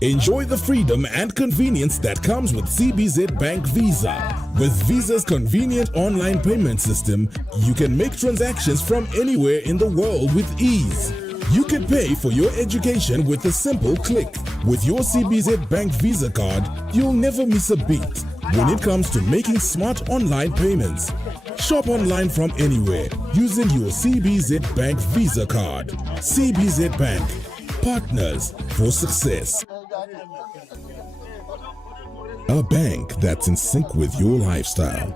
Enjoy the freedom and convenience that comes with CBZ Bank Visa. With Visa's convenient online payment system, you can make transactions from anywhere in the world with ease. You can pay for your education with a simple click. With your CBZ Bank Visa card, you'll never miss a beat when it comes to making smart online payments. Shop online from anywhere using your CBZ Bank Visa card. CBZ Bank, partners for success. A bank that's in sync with your lifestyle.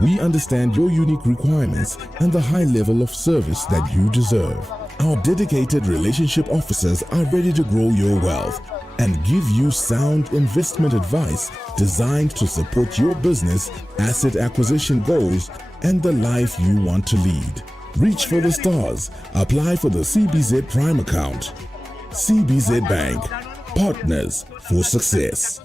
We understand your unique requirements and the high level of service that you deserve. Our dedicated relationship officers are ready to grow your wealth and give you sound investment advice designed to support your business, asset acquisition goals, and the life you want to lead. Reach for the stars. Apply for the CBZ Prime account. CBZ Bank, partners for success.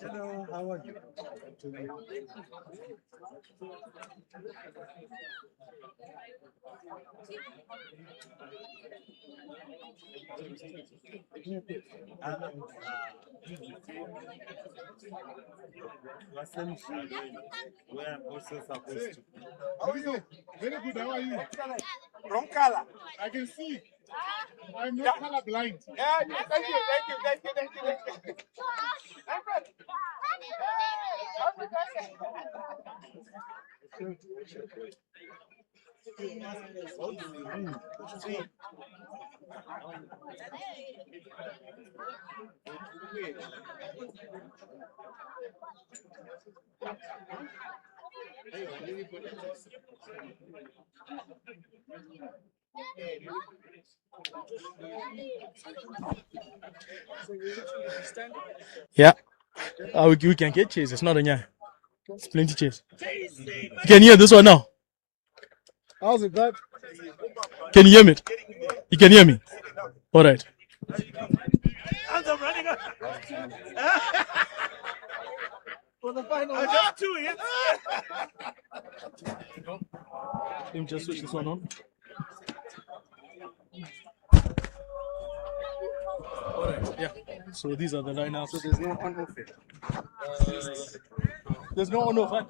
Hello, how are you? Where I'm also supposed to. How are you? Very good. How are you? Wrong color. I can see. I'm not color blind. Yeah, thank you. Yeah, we can get cheese. It's not a yeah. It's plenty cheese. You can hear this one now. How's it, bud? Can you hear me? You can hear me? All right. For the final. Just 2 hits. Let me just switch this one on. So these are the lineups. So there's no on-off. There's no on-off. Huh?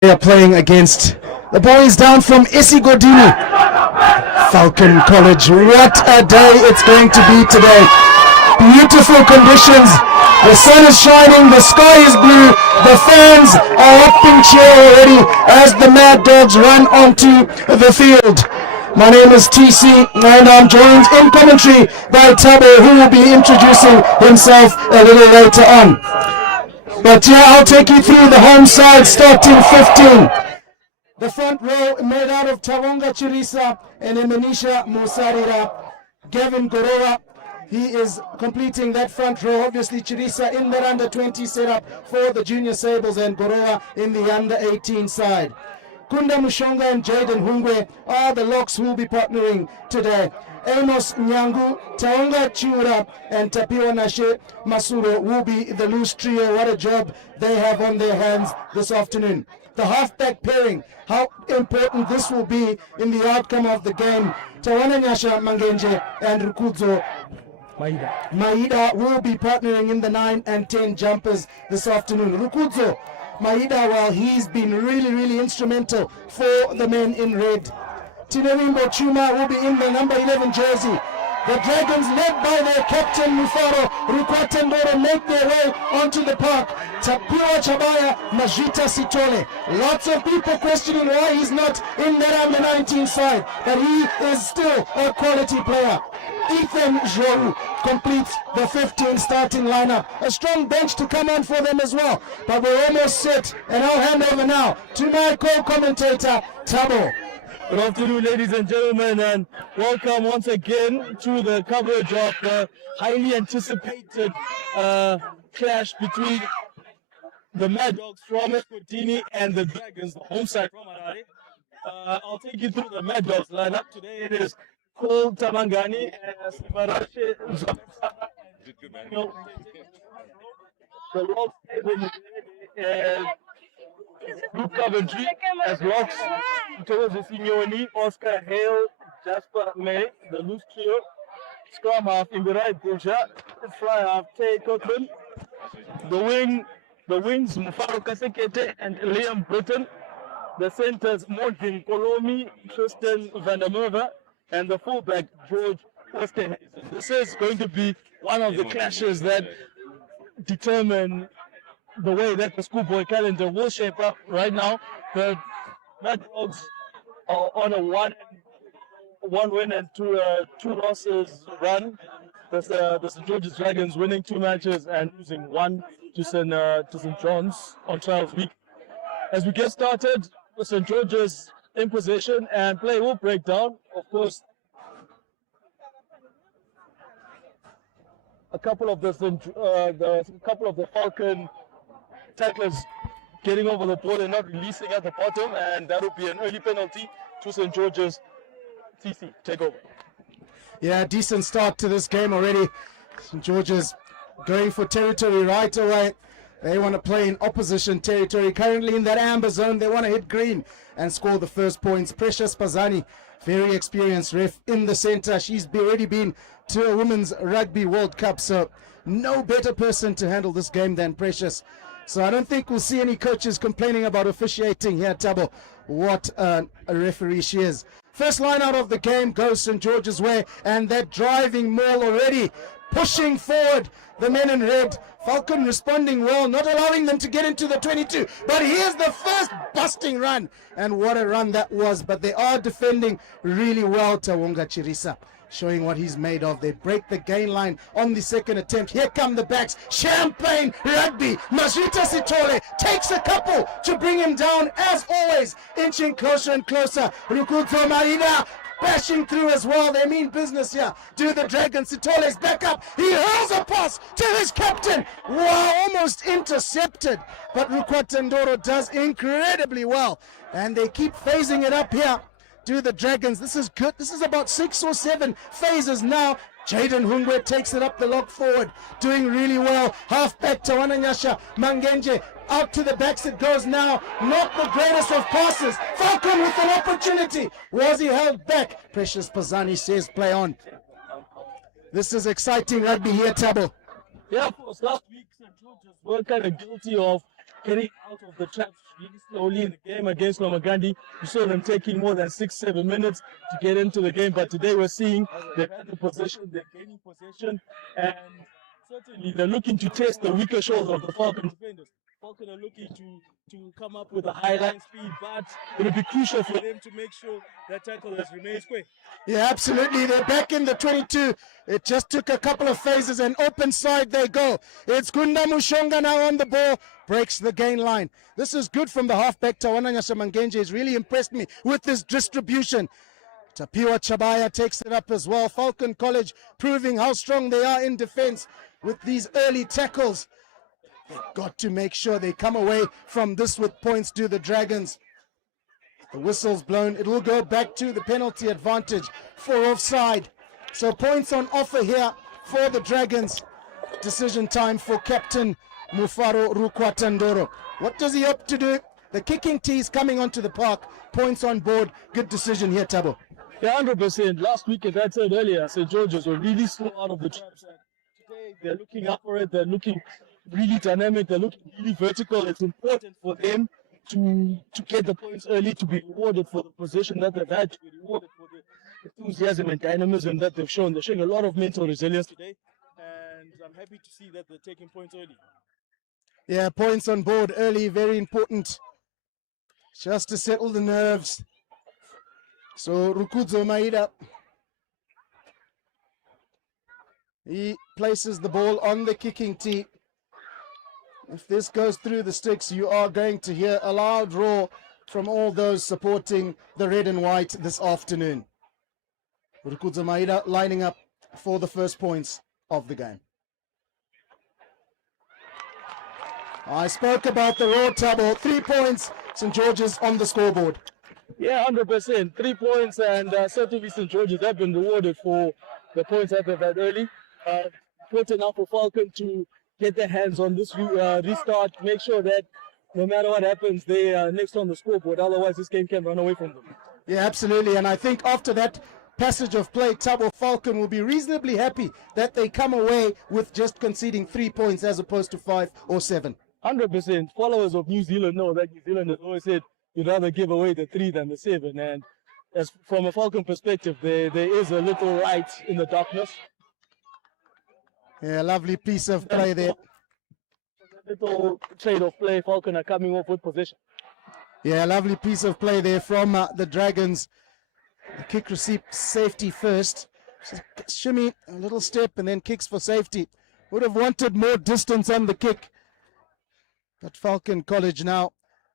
They are playing against the boys down from Isigodini Falcon College. What a day it's going to be today. Beautiful conditions. The sun is shining, the sky is blue, the fans are up in cheer already as the Mad Dogs run onto the field. My name is TC and I'm joined in commentary by Tabo, who will be introducing himself a little later on. But yeah, I'll take you through the home side starting 15. The front row made out of Tawonga Chirisa and Emanisha Musarira. Gavin Gorowa, he is completing that front row. Obviously Chirisa in their under 20 setup for the Junior Sables and Gorowa in the under 18 side. Kunda Mushonga and Jaden Hungwe are the locks who will be partnering today. Amos Nyangu, Taonga Chiura, and Tapiwa Nashe Masuro will be the loose trio. What a job they have on their hands this afternoon. The halfback pairing, how important this will be in the outcome of the game. Tawana Nyasha Mangenje and Rukudzo Maida will be partnering in the 9 and 10 jumpers this afternoon. Rukudzo Maida, well, he's been really instrumental for the men in red. Tinerimbo Chuma will be in the number 11 jersey. The Dragons, led by their captain Mufaro Rukwatendoro, make their way onto the park. Tapiwa Chabaya, Majita Sitole. Lots of people questioning why he's not in that under 19 side, but he is still a quality player. Ethan Joru completes the 15 starting lineup. A strong bench to come on for them as well. But we're almost set, and I'll hand over now to my co-commentator, Tabo. Good afternoon, ladies and gentlemen, and welcome once again to the coverage of the highly anticipated clash between the Mad Dogs from Eswatini and the Dragons, the home side from Harare. I'll take you through the Mad Dogs lineup. Today it is Cole Tamangani and Sivarashe the locks and Group Coventry as locks. Towards the Signoni, Oscar Hale, Jasper May, the loose trio. Scrum half in the right, Pulsha. Fly half, Tay Cochran. The wings, Mufaro Kasekete and Liam Britton. The centers, Morgan Kolomi, Tristan van der Merwe, and the fullback, George Osterhuizen. This is going to be one of the clashes that determine the way that the schoolboy calendar will shape up. Right now. The Mad Dogs are on a one win and two losses run. The St. George's Dragons winning 2 matches and losing 1 to St. John's on trials week. As we get started, the St. George's in possession and play will break down. Of course, a couple of the Falcon tacklers getting over the ball and not releasing at the bottom, and that will be an early penalty to St. George's. TC, take over. Yeah, decent start to this game already. St. George's going for territory right away. They want to play in opposition territory. Currently in that amber zone, they want to hit green and score the first points. Precious Pazani, very experienced ref in the center. She's already been to a Women's Rugby World Cup, so no better person to handle this game than Precious. So I don't think we'll see any coaches complaining about officiating here, Tabo. What a referee she is. First line out of the game goes St. George's way, and they're driving Maul already, pushing forward the men in red. Falcon responding well, not allowing them to get into the 22. But here's the first busting run, and what a run that was. But they are defending really well. Tawonga Chirisa showing what he's made of. They break the gain line on the second attempt. Here come the backs. Champagne Rugby. Masvita Sitole takes a couple to bring him down, as always, inching closer and closer. Rukuto Marina bashing through as well. They mean business here. Do the Dragons. Sitole's back up. He hurls a pass to his captain. Wow, almost intercepted. But Rukwatandoro does incredibly well. And they keep phasing it up here. Do the Dragons. This is good. This is about 6 or 7 phases now. Jaden Hungwe takes it up the lock forward, doing really well. Halfback Tawananyasha Mangenje out to the backs it goes now. Not the greatest of passes. Falcon with an opportunity. Was he held back? Precious Pazani says play on. This is exciting rugby here, Tabo. Yeah, of course. Last week, St. George's were kind of guilty of getting out of the traps really slowly in the game against Lomagandi. You saw them taking more than 6-7 minutes to get into the game, but today we're seeing they've had the possession, they're gaining possession, and certainly they're looking to test the weaker shoulder of the Falcon defenders. Falcon are looking to come up with a high line speed, but it'll be crucial for them to make sure that tacklers remain square. Yeah, absolutely. They're back in the 22. It just took a couple of phases, and open side they go. It's Kunda Mushonga now on the ball, breaks the gain line. This is good from the halfback. Tawananyasha Mangenje has really impressed me with this distribution. Tapiwa Chabaya takes it up as well. Falcon College proving how strong they are in defense with these early tackles. They've got to make sure they come away from this with points to the Dragons. The whistle's blown. It will go back to the penalty advantage for offside. So points on offer here for the Dragons. Decision time for Captain Mufaro Rukwatandoro. What does he opt to do? The kicking tee is coming onto the park. Points on board. Good decision here, Tabo. Yeah, 100%. Last week, as I said earlier, St. George's were really slow out of the traps. And today, they're looking up for it. They're looking really dynamic. They're looking really vertical. It's important for them to get the points early, to be rewarded for the position that they've had, to be rewarded for the enthusiasm and dynamism that they've shown. They're showing a lot of mental resilience today, and I'm happy to see that they're taking points early. Yeah, points on board early, very important. Just to settle the nerves. So Rukudzo Maida, he places the ball on the kicking tee. If this goes through the sticks, you are going to hear a loud roar from all those supporting the red and white this afternoon. Rukudzo Maida lining up for the first points of the game. I spoke about the raw table. 3 points, St. George's on the scoreboard. Yeah, 100%. 3 points, and certainly St. George's have been rewarded for the points that they've had early. Important now for Falcon to get their hands on this restart, make sure that no matter what happens, they are next on the scoreboard. Otherwise, this game can run away from them. Yeah, absolutely. And I think after that passage of play, Tabo Falcon will be reasonably happy that they come away with just conceding 3 points as opposed to 5 or 7. 100%. Followers of New Zealand know that New Zealand has always said you'd rather give away the 3 than the 7. And as from a Falcon perspective, there is a little light in the darkness. Yeah, lovely piece of play there. A little trade of play. Falcon are coming off with possession. Yeah, lovely piece of play there from the Dragons. The kick receipt safety first. Shimmy, a little step, and then kicks for safety. Would have wanted more distance on the kick. But Falcon College now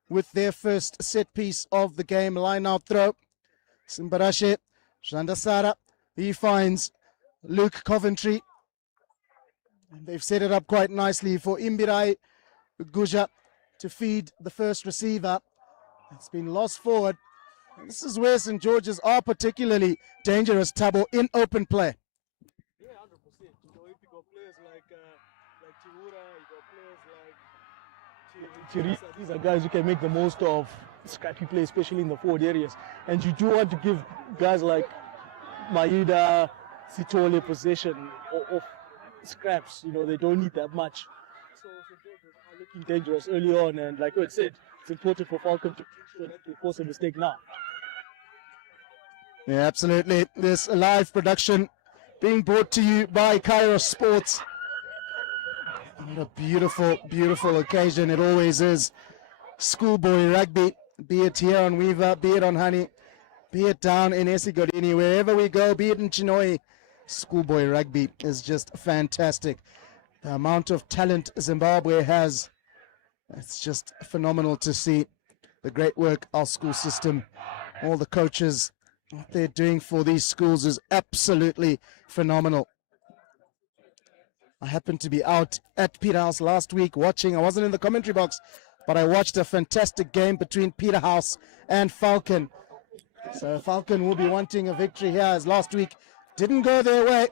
with their first set piece of the game. Line out throw. Simbarashe, Jandasara. He finds Luke Coventry. And they've set it up quite nicely for Imbirai Guja to feed the first receiver. It's been lost forward. And this is where St. George's are particularly dangerous, Tabo, in open play. Yeah, 100%. You know, if you got players like Chihura, you got players like Chirisa, these are guys who can make the most of scrappy play, especially in the forward areas. And you do want to give guys like Maida, Sitole possession of scraps. You know, they don't need that much. So St. George's are looking dangerous early on, and like I said, it's important for Falcon to make sure that they force a mistake now. Yeah, absolutely. This live production being brought to you by Kairos Sports. What a beautiful, beautiful occasion it always is. Schoolboy rugby, be it here on Weaver, be it on Honey, be it down in Esigodini, wherever we go, be it in Chinoi, schoolboy rugby is just fantastic. The amount of talent Zimbabwe has, it's just phenomenal to see. The great work our school system, all the coaches, what they're doing for these schools is absolutely phenomenal. I happened to be out at Peterhouse last week watching. I wasn't in the commentary box, but I watched a fantastic game between Peterhouse and Falcon. So Falcon will be wanting a victory here, as last week didn't go their way.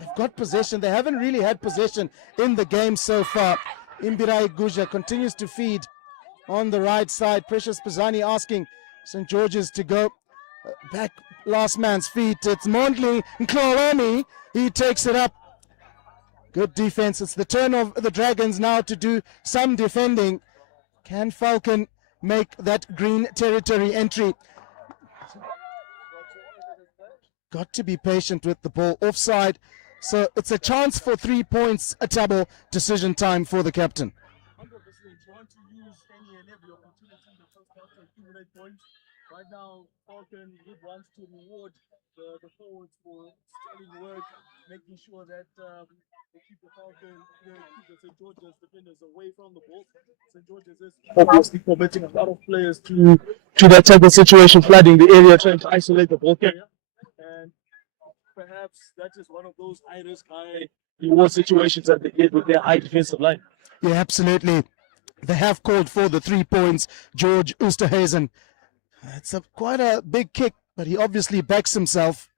They've got possession. They haven't really had possession in the game so far. Imbirai Guja continues to feed on the right side. Precious Pizani asking St. George's to go back last man's feet. It's Mondli Nklolomi. He takes it up. Good defense. It's the turn of the Dragons now to do some defending. Can Falcon make that green territory entry? Got to be patient with the ball. Offside. So it's a chance for 3 points. A double decision time for the captain. 100% trying to use any and every opportunity in the first half to accumulate points. Right now, Falcon wants to reward the forwards for sterling work, making sure that they keep the Falcon, keep the St. George's defenders away from the ball. St. George's is obviously committing a lot of players to that type of situation, flooding the area, trying to isolate the ball carrier. And perhaps that is one of those high risk, high reward situations that they get with their high defensive line. Yeah, absolutely. They have called for the 3 points. George Oosterhuizen. It's quite a big kick, but he obviously backs himself.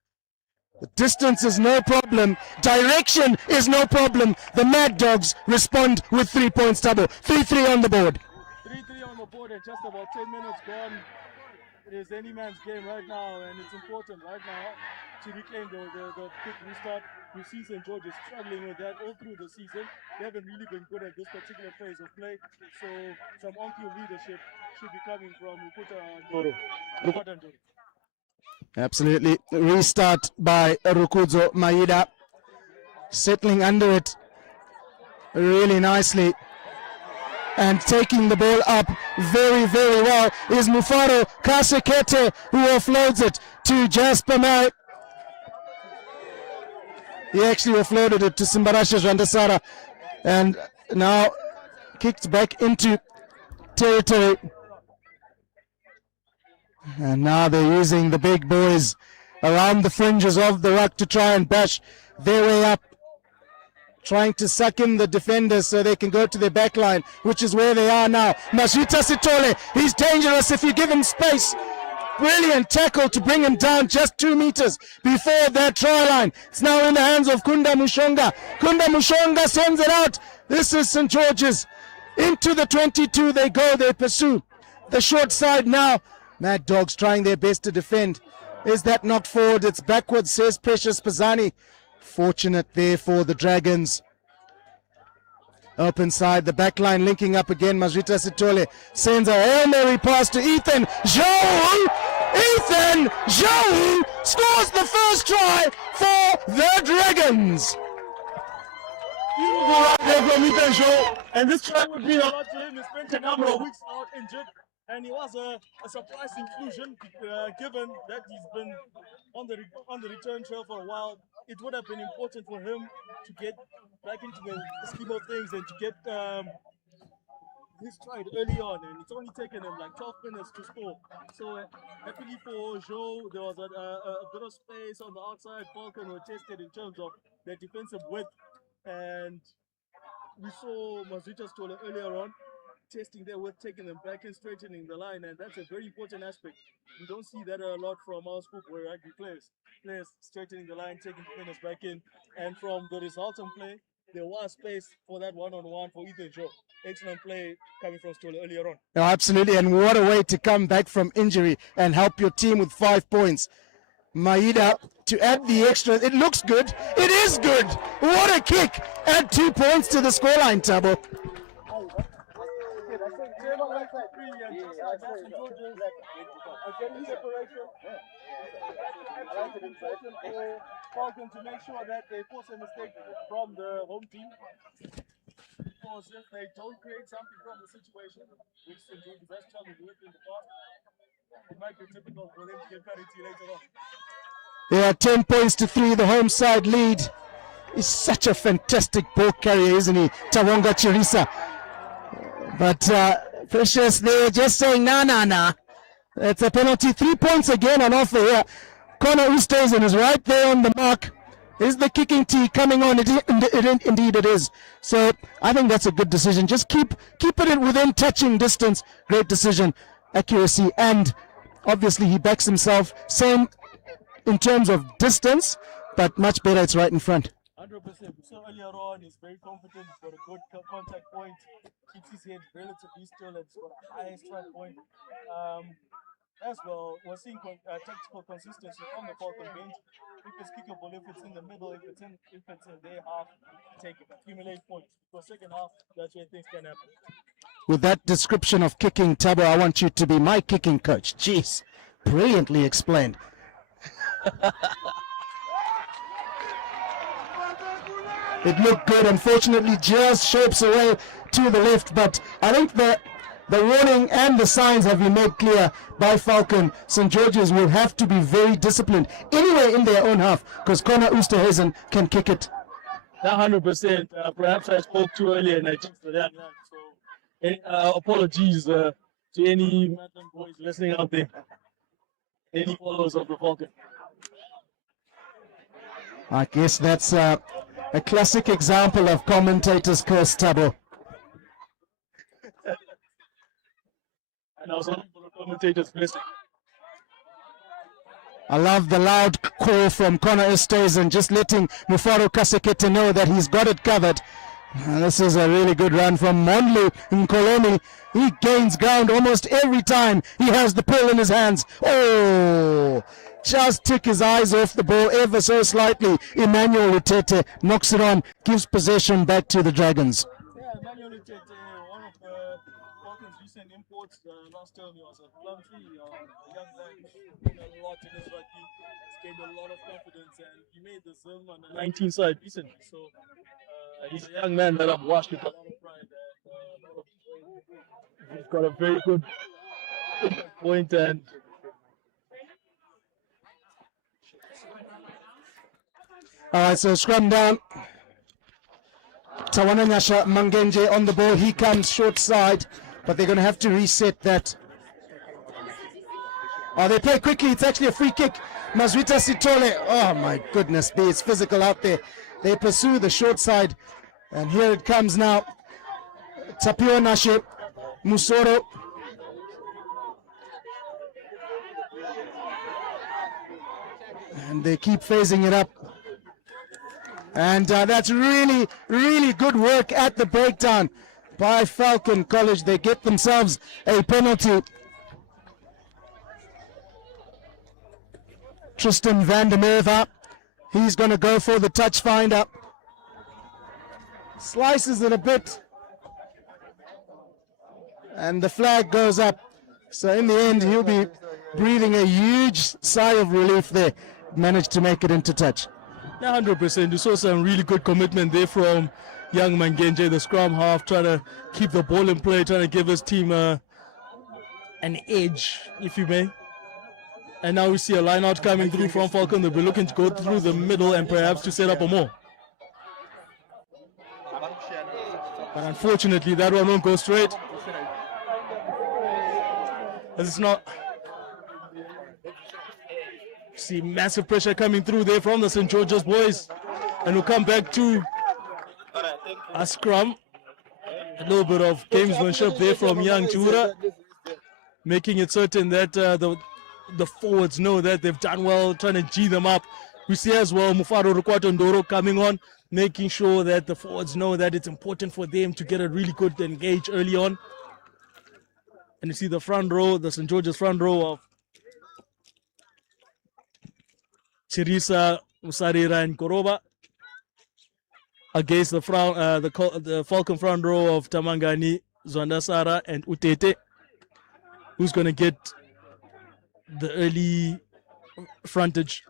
The distance is no problem. Direction is no problem. The Mad Dogs respond with 3 points double. 3-3 on the board. 3-3 on the board and just about 10 minutes gone. It is any man's game right now, and it's important right now to reclaim the quick restart. We've seen St. George's struggling with that all through the season. They haven't really been good at this particular phase of play, so some on-field leadership should be coming from Rukuta Ndoro. Absolutely. Restart by Rukudzo Maida. Settling under it really nicely. And taking the ball up very, very well is Mufaro Kasekete, who offloads it to Jasper May. He actually offloaded it to Simbarasha Jandasara and now kicked back into territory. And now they're using the big boys around the fringes of the ruck to try and bash their way up, trying to suck in the defenders so they can go to their back line, which is where they are now. Mashita Sitole, he's dangerous if you give him space. Brilliant tackle to bring him down just 2 meters before that try line. It's now in the hands of Kunda Mushonga. Kunda Mushonga sends it out. This is St. George's. Into the 22 they go, they pursue. The short side now. Mad Dogs trying their best to defend. Is that knocked forward? It's backwards, says Precious Pizani. Fortunate there for the Dragons. Open side, the back line linking up again. Majita Sitole sends a Hail Mary pass to Ethan Jou. Ethan Jou scores the first try for the Dragons. Beautiful right there from Ethan Jou. And this try would mean a lot to him. He spent a number of weeks out injured. And he was a surprise inclusion, given that he's been on the return trail for a while. It would have been important for him to get back into the scheme of things and to get his stride early on. And it's only taken him like 12 minutes to score. So happily for Joe, there was a bit of space on the outside. Falcon were tested in terms of their defensive width. And we saw Mazita Stola earlier on testing there with taking them back and straightening the line, and that's a very important aspect. We don't see that a lot from our Schoolboy rugby players straightening the line, taking defenders back in, and from the resultant play, there was space for that one-on-one for Ethan Joe. Excellent play coming from Stola earlier on. Oh, absolutely, and what a way to come back from injury and help your team with 5 points. Maida to add the extra. It looks good. It is good. What a kick. Add 2 points to the scoreline, Tabo. Falcon to make sure that they force a mistake from the home team. Because if they don't create something from the situation, which St. George's has struggled with in the past, it might be difficult for them to get parity later on. Yeah, 10 points to 3, the home side lead. He's such a fantastic ball carrier, isn't he? Tawonga Chirisa. But Precious, they're just saying, nah. It's a penalty. 3 points again on offer here. Connor Oosthuizen is right there on the mark. Is the kicking tee coming on? Indeed it is. So I think that's a good decision. Just keep it within touching distance. Great decision. Accuracy, and obviously he backs himself. Same in terms of distance, but much better it's right in front. 100%. So earlier on, he's very confident. He's got a good contact point. Keeps his head relatively still. And he's got a high strike point. As well, we're seeing tactical consistency from the Falcon bench. If it's kickable, if it's in the middle, if it's in their half, take it, accumulate points. For second half, that's where things can happen. With that description of kicking, Tabo, I want you to be my kicking coach. Jeez, brilliantly explained. It looked good. Unfortunately, just shapes away to the left, but I think the warning and the signs have been made clear by Falcon. St. George's will have to be very disciplined anywhere in their own half, because Connor Oosthuizen can kick it. 100%. Perhaps I spoke too early and I jinxed that. So apologies to any Madden boys listening out there, any followers of the Falcon. I guess that's a classic example of commentators' curse, Tabo. And I was hoping for the commentators' blessing. I love the loud call from Connor Oosthuizen, just letting Mufaro Kasekete know that he's got it covered. And this is a really good run from Mondlu Nkolomi. He gains ground almost every time he has the pill in his hands. Oh, just took his eyes off the ball ever so slightly. Emmanuel Rutete knocks it on, gives possession back to the Dragons. Yeah, Emmanuel Rutete, one of the Falcons' recent imports. Last term he was a Plumtree, a young guy who did a lot in his rugby. He's gained a lot of confidence, and he made the Zim on the 19 side recently. So he's a young man that I've watched with a lot of pride. And he's got a very good point, and all right, so scrum down. Tawana Nyasha Mangenje on the ball. He comes short side, but they're going to have to reset that. Oh, they play quickly. It's actually a free kick. Mazwita Sitole. Oh, my goodness. It's physical out there. They pursue the short side. And here it comes now. Tapio Nashe. Musoro. And they keep phasing it up. And that's really, really good work at the breakdown by Falcon College. They get themselves a penalty. Tristan van der Merwe, he's going to go for the touch finder. Slices it a bit. And the flag goes up. So in the end, he'll be breathing a huge sigh of relief there. Managed to make it into touch. Yeah, 100%. You saw some really good commitment there from young Mangenje, the scrum half, trying to keep the ball in play, trying to give his team an edge, if you may. And now we see a line out coming through from Falcon. They'll be looking to go through the middle and perhaps to set up a more. But unfortunately, that one won't go straight. It's not. See massive pressure coming through there from the St. George's boys. And we'll come back to a scrum. A little bit of gamesmanship there from young Chura, making it certain that the forwards know that they've done well, trying to G them up. We see as well Mufaro Rukwato Ndoro coming on, making sure that the forwards know that it's important for them to get a really good engage early on. And you see the front row, the St. George's front row of Chirisa, Usarira and Koroba against the Falcon front row of Tamangani, Zwandasara and Utete, who's going to get the early frontage.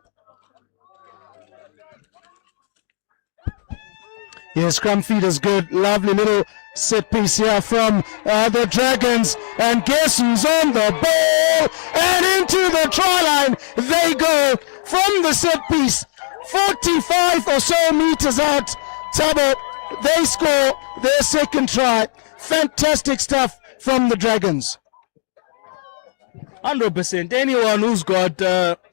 Yeah, scrum feed is good. Lovely little set piece here from the Dragons. And guess who's on the ball? And into the try line they go from the set piece. 45 or so meters out. Tabo, they score their second try. Fantastic stuff from the Dragons. 100%. Anyone who's got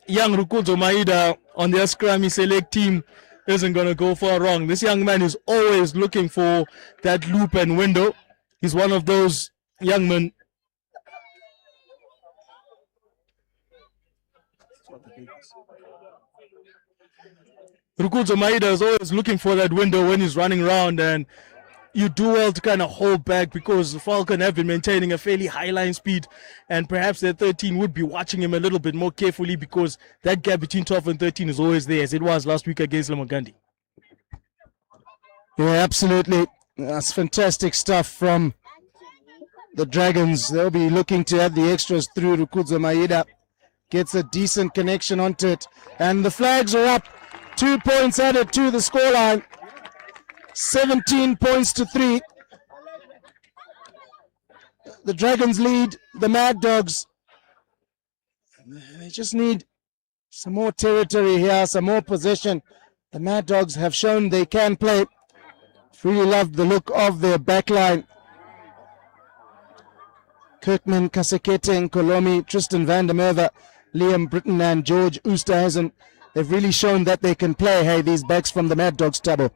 young Rukudzo Maida on their scrummy select team isn't going to go far wrong. This young man is always looking for that loop and window. He's one of those young men. Rukudzo Maida is always looking for that window when he's running around, and you do well to kind of hold back because the Falcon have been maintaining a fairly high line speed, and perhaps their 13 would be watching him a little bit more carefully because that gap between 12 and 13 is always there, as it was last week against Lamagandi. Yeah, absolutely. That's fantastic stuff from the Dragons. They'll be looking to add the extras through. Rukudzo Maida gets a decent connection onto it, and the flags are up. 2 points added to the scoreline. 17 points to 3. The Dragons lead the Mad Dogs. They just need some more territory here, some more possession. The Mad Dogs have shown they can play. Really loved the look of their backline. Kirkman, Kasekete, Nkolomi, Tristan van der Merwe, Liam Britton and George Oosterhuizen. They've really shown that they can play. Hey, these backs from the Mad Dogs, Tabo.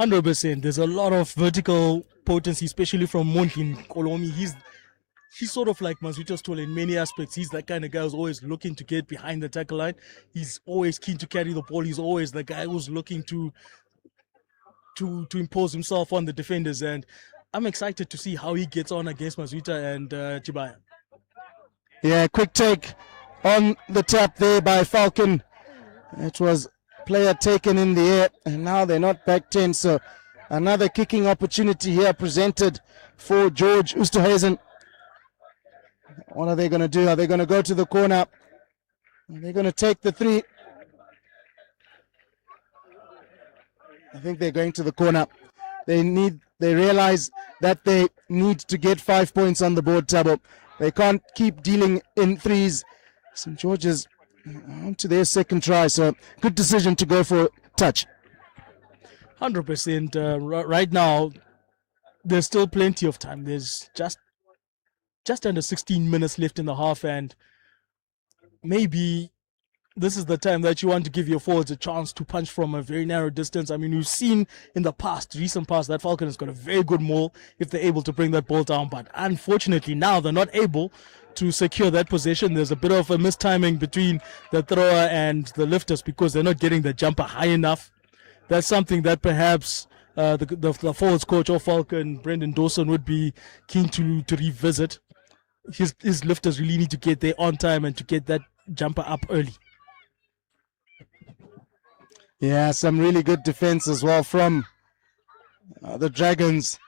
100%. There's a lot of vertical potency, especially from Mondlin Nkolomi. He's sort of like Mazwita Stoll in many aspects. He's that kind of guy who's always looking to get behind the tackle line. He's always keen to carry the ball. He's always the guy who's looking to impose himself on the defenders. And I'm excited to see how he gets on against Mazwita and Chibaya. Yeah, quick take on the tap there by Falcon. It was player taken in the air, and now they're not back 10. So another kicking opportunity here presented for George Oosterhuizen. What are they going to do? Are they going to go to the corner? Are they going to take the 3? I think they're going to the corner. They realize that they need to get 5 points on the board, Tabo. They can't keep dealing in 3s. St. George's on to their second try, so good decision to go for touch. 100%. Right now, there's still plenty of time. There's just under 16 minutes left in the half, and maybe this is the time that you want to give your forwards a chance to punch from a very narrow distance. I mean, we've seen in the recent past, that Falcon has got a very good maul if they're able to bring that ball down, but unfortunately now they're not able to secure that possession. There's a bit of a mistiming between the thrower and the lifters because they're not getting the jumper high enough. That's something that perhaps the forwards coach of Falcon, Brendan Dawson, would be keen to revisit. His lifters really need to get there on time and to get that jumper up early. Yeah, some really good defense as well from the Dragons.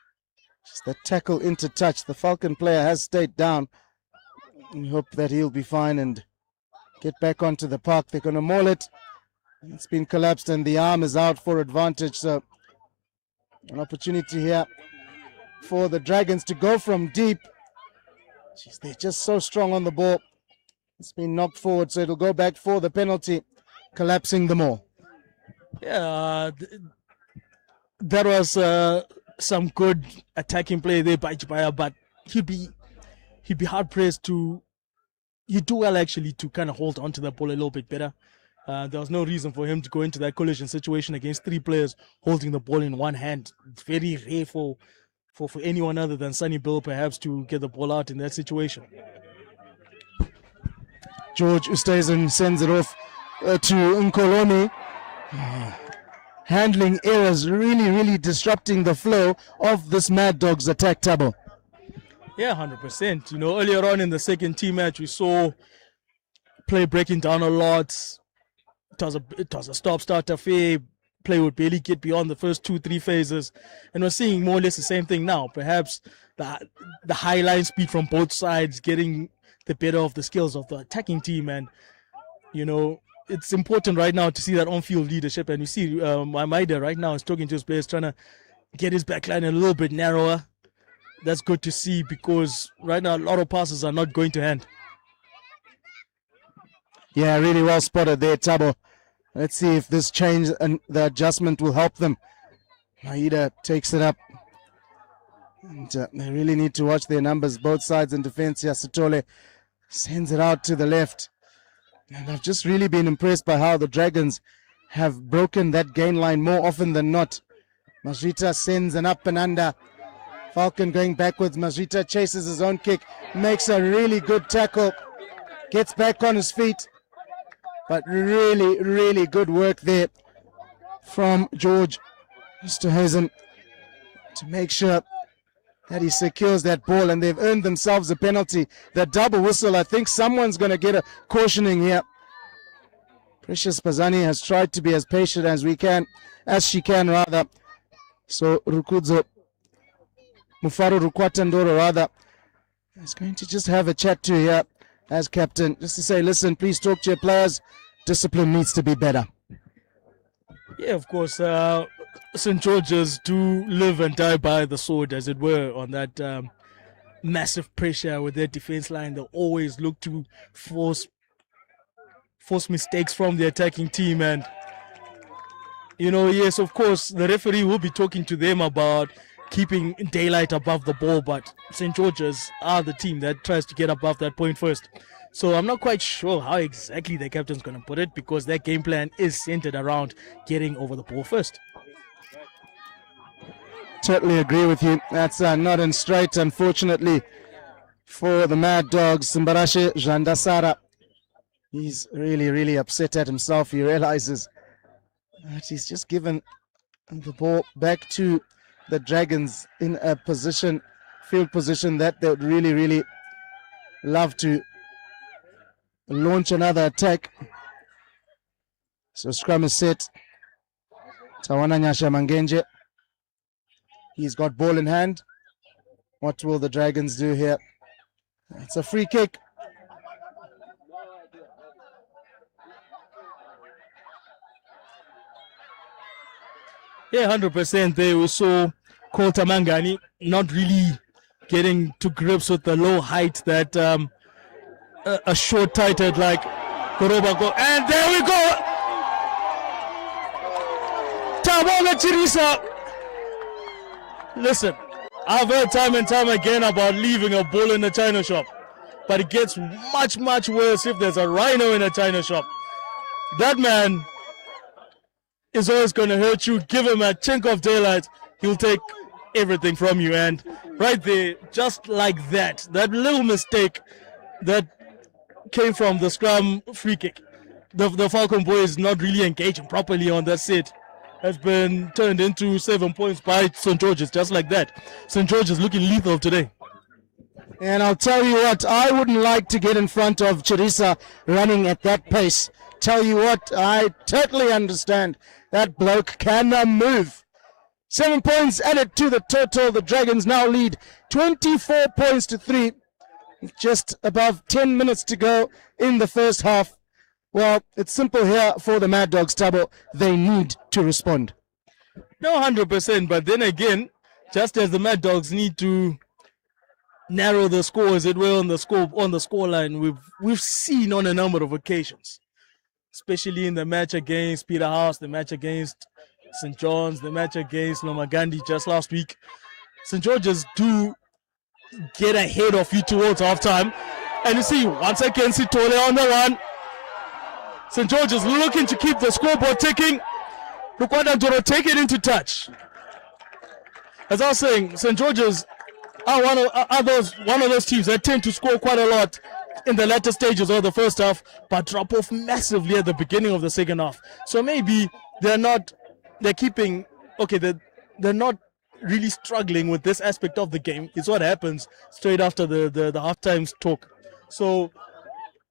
Just the tackle into touch. The Falcon player has stayed down. We hope that he'll be fine and get back onto the park. They're going to maul it. It's been collapsed and the arm is out for advantage. So an opportunity here for the Dragons to go from deep. Jeez, they're just so strong on the ball. It's been knocked forward, so it'll go back for the penalty, collapsing them all. Yeah, that was some good attacking play there by Chibaya, but he'd be hard pressed to. You do well actually to kind of hold on to the ball a little bit better. There was no reason for him to go into that collision situation against 3 players holding the ball in one hand. It's very rare for anyone other than Sonny Bill perhaps to get the ball out in that situation. George Ustazen sends it off to Nkolomi. Handling errors really disrupting the flow of this Mad Dogs attack, Tabo. Yeah, 100%. You know, earlier on in the second team match, we saw play breaking down a lot. It was a stop-start affair. Play would barely get beyond the first 2-3 phases. And we're seeing more or less the same thing now. Perhaps the high line speed from both sides getting the better of the skills of the attacking team. And, you know, it's important right now to see that on-field leadership. And you see Maida right now is talking to his players, trying to get his backline a little bit narrower. That's good to see because right now a lot of passes are not going to hand. Yeah, really well spotted there, Tabo. Let's see if this change and the adjustment will help them. Maida takes it up. And they really need to watch their numbers, both sides in defense. Yasitole sends it out to the left. And I've just really been impressed by how the Dragons have broken that gain line more often than not. Majita sends an up and under. Falcon going backwards. Majita chases his own kick, makes a really good tackle, gets back on his feet. But really good work there from George Ustazen to make sure that he secures that ball, and they've earned themselves a penalty. The double whistle, I think someone's going to get a cautioning here. Precious Pazani has tried to be as patient as she can rather. So Rukudzo, Mufaru Rukwatandoro rather, is going to just have a chat to here as captain, just to say, listen, please talk to your players. Discipline needs to be better. Yeah, of course. St. George's do live and die by the sword, as it were, on that massive pressure with their defense line. They always look to force mistakes from the attacking team. And, you know, yes, of course, the referee will be talking to them about keeping daylight above the ball, but St. George's are the team that tries to get above that point first. So I'm not quite sure how exactly the captain's going to put it, because their game plan is centered around getting over the ball first. Totally agree with you. That's not in straight, unfortunately, for the Mad Dogs. Simbarashe Jandasara, he's really upset at himself. He realizes that he's just given the ball back to the Dragons in a field position that they would really love to launch another attack. So scrum is set. Tawana Nyasha Mangenje, he's got ball in hand. What will the Dragons do here? It's a free kick. Yeah, 100% there. We saw Kolta Mangani not really getting to grips with the low height that a short tight head like Koroba go. And there we go! Tabola Chirisa! Listen, I've heard time and time again about leaving a bull in a china shop, but it gets much worse if there's a rhino in a china shop. That man is always going to hurt you. Give him a chink of daylight, he'll take everything from you. And right there, just like that little mistake that came from the scrum free kick, the Falcon boys not really engaging properly on that set, has been turned into 7 points by St. George's, just like that. St. George's looking lethal today. And I'll tell you what, I wouldn't like to get in front of Chirisa running at that pace. Tell you what, I totally understand. That bloke can move. 7 points added to the total. The Dragons now lead 24 points to 3. Just above 10 minutes to go in the first half. Well, it's simple here for the Mad Dogs, Tabo. They need to respond. No, 100%. But then again, just as the Mad Dogs need to narrow the score, as it were, on the score line, we've seen on a number of occasions, especially in the match against Peterhouse, the match against St. John's, the match against Nomagandi just last week. St. George's do get ahead of you towards halftime. And you see, once again, Sitole on the run. St. George's looking to keep the scoreboard ticking. Rukwada take it into touch. As I was saying, St. George's are one of those teams that tend to score quite a lot in the latter stages of the first half, but drop off massively at the beginning of the second half. So maybe they're not really struggling with this aspect of the game. It's what happens straight after the halftime talk. So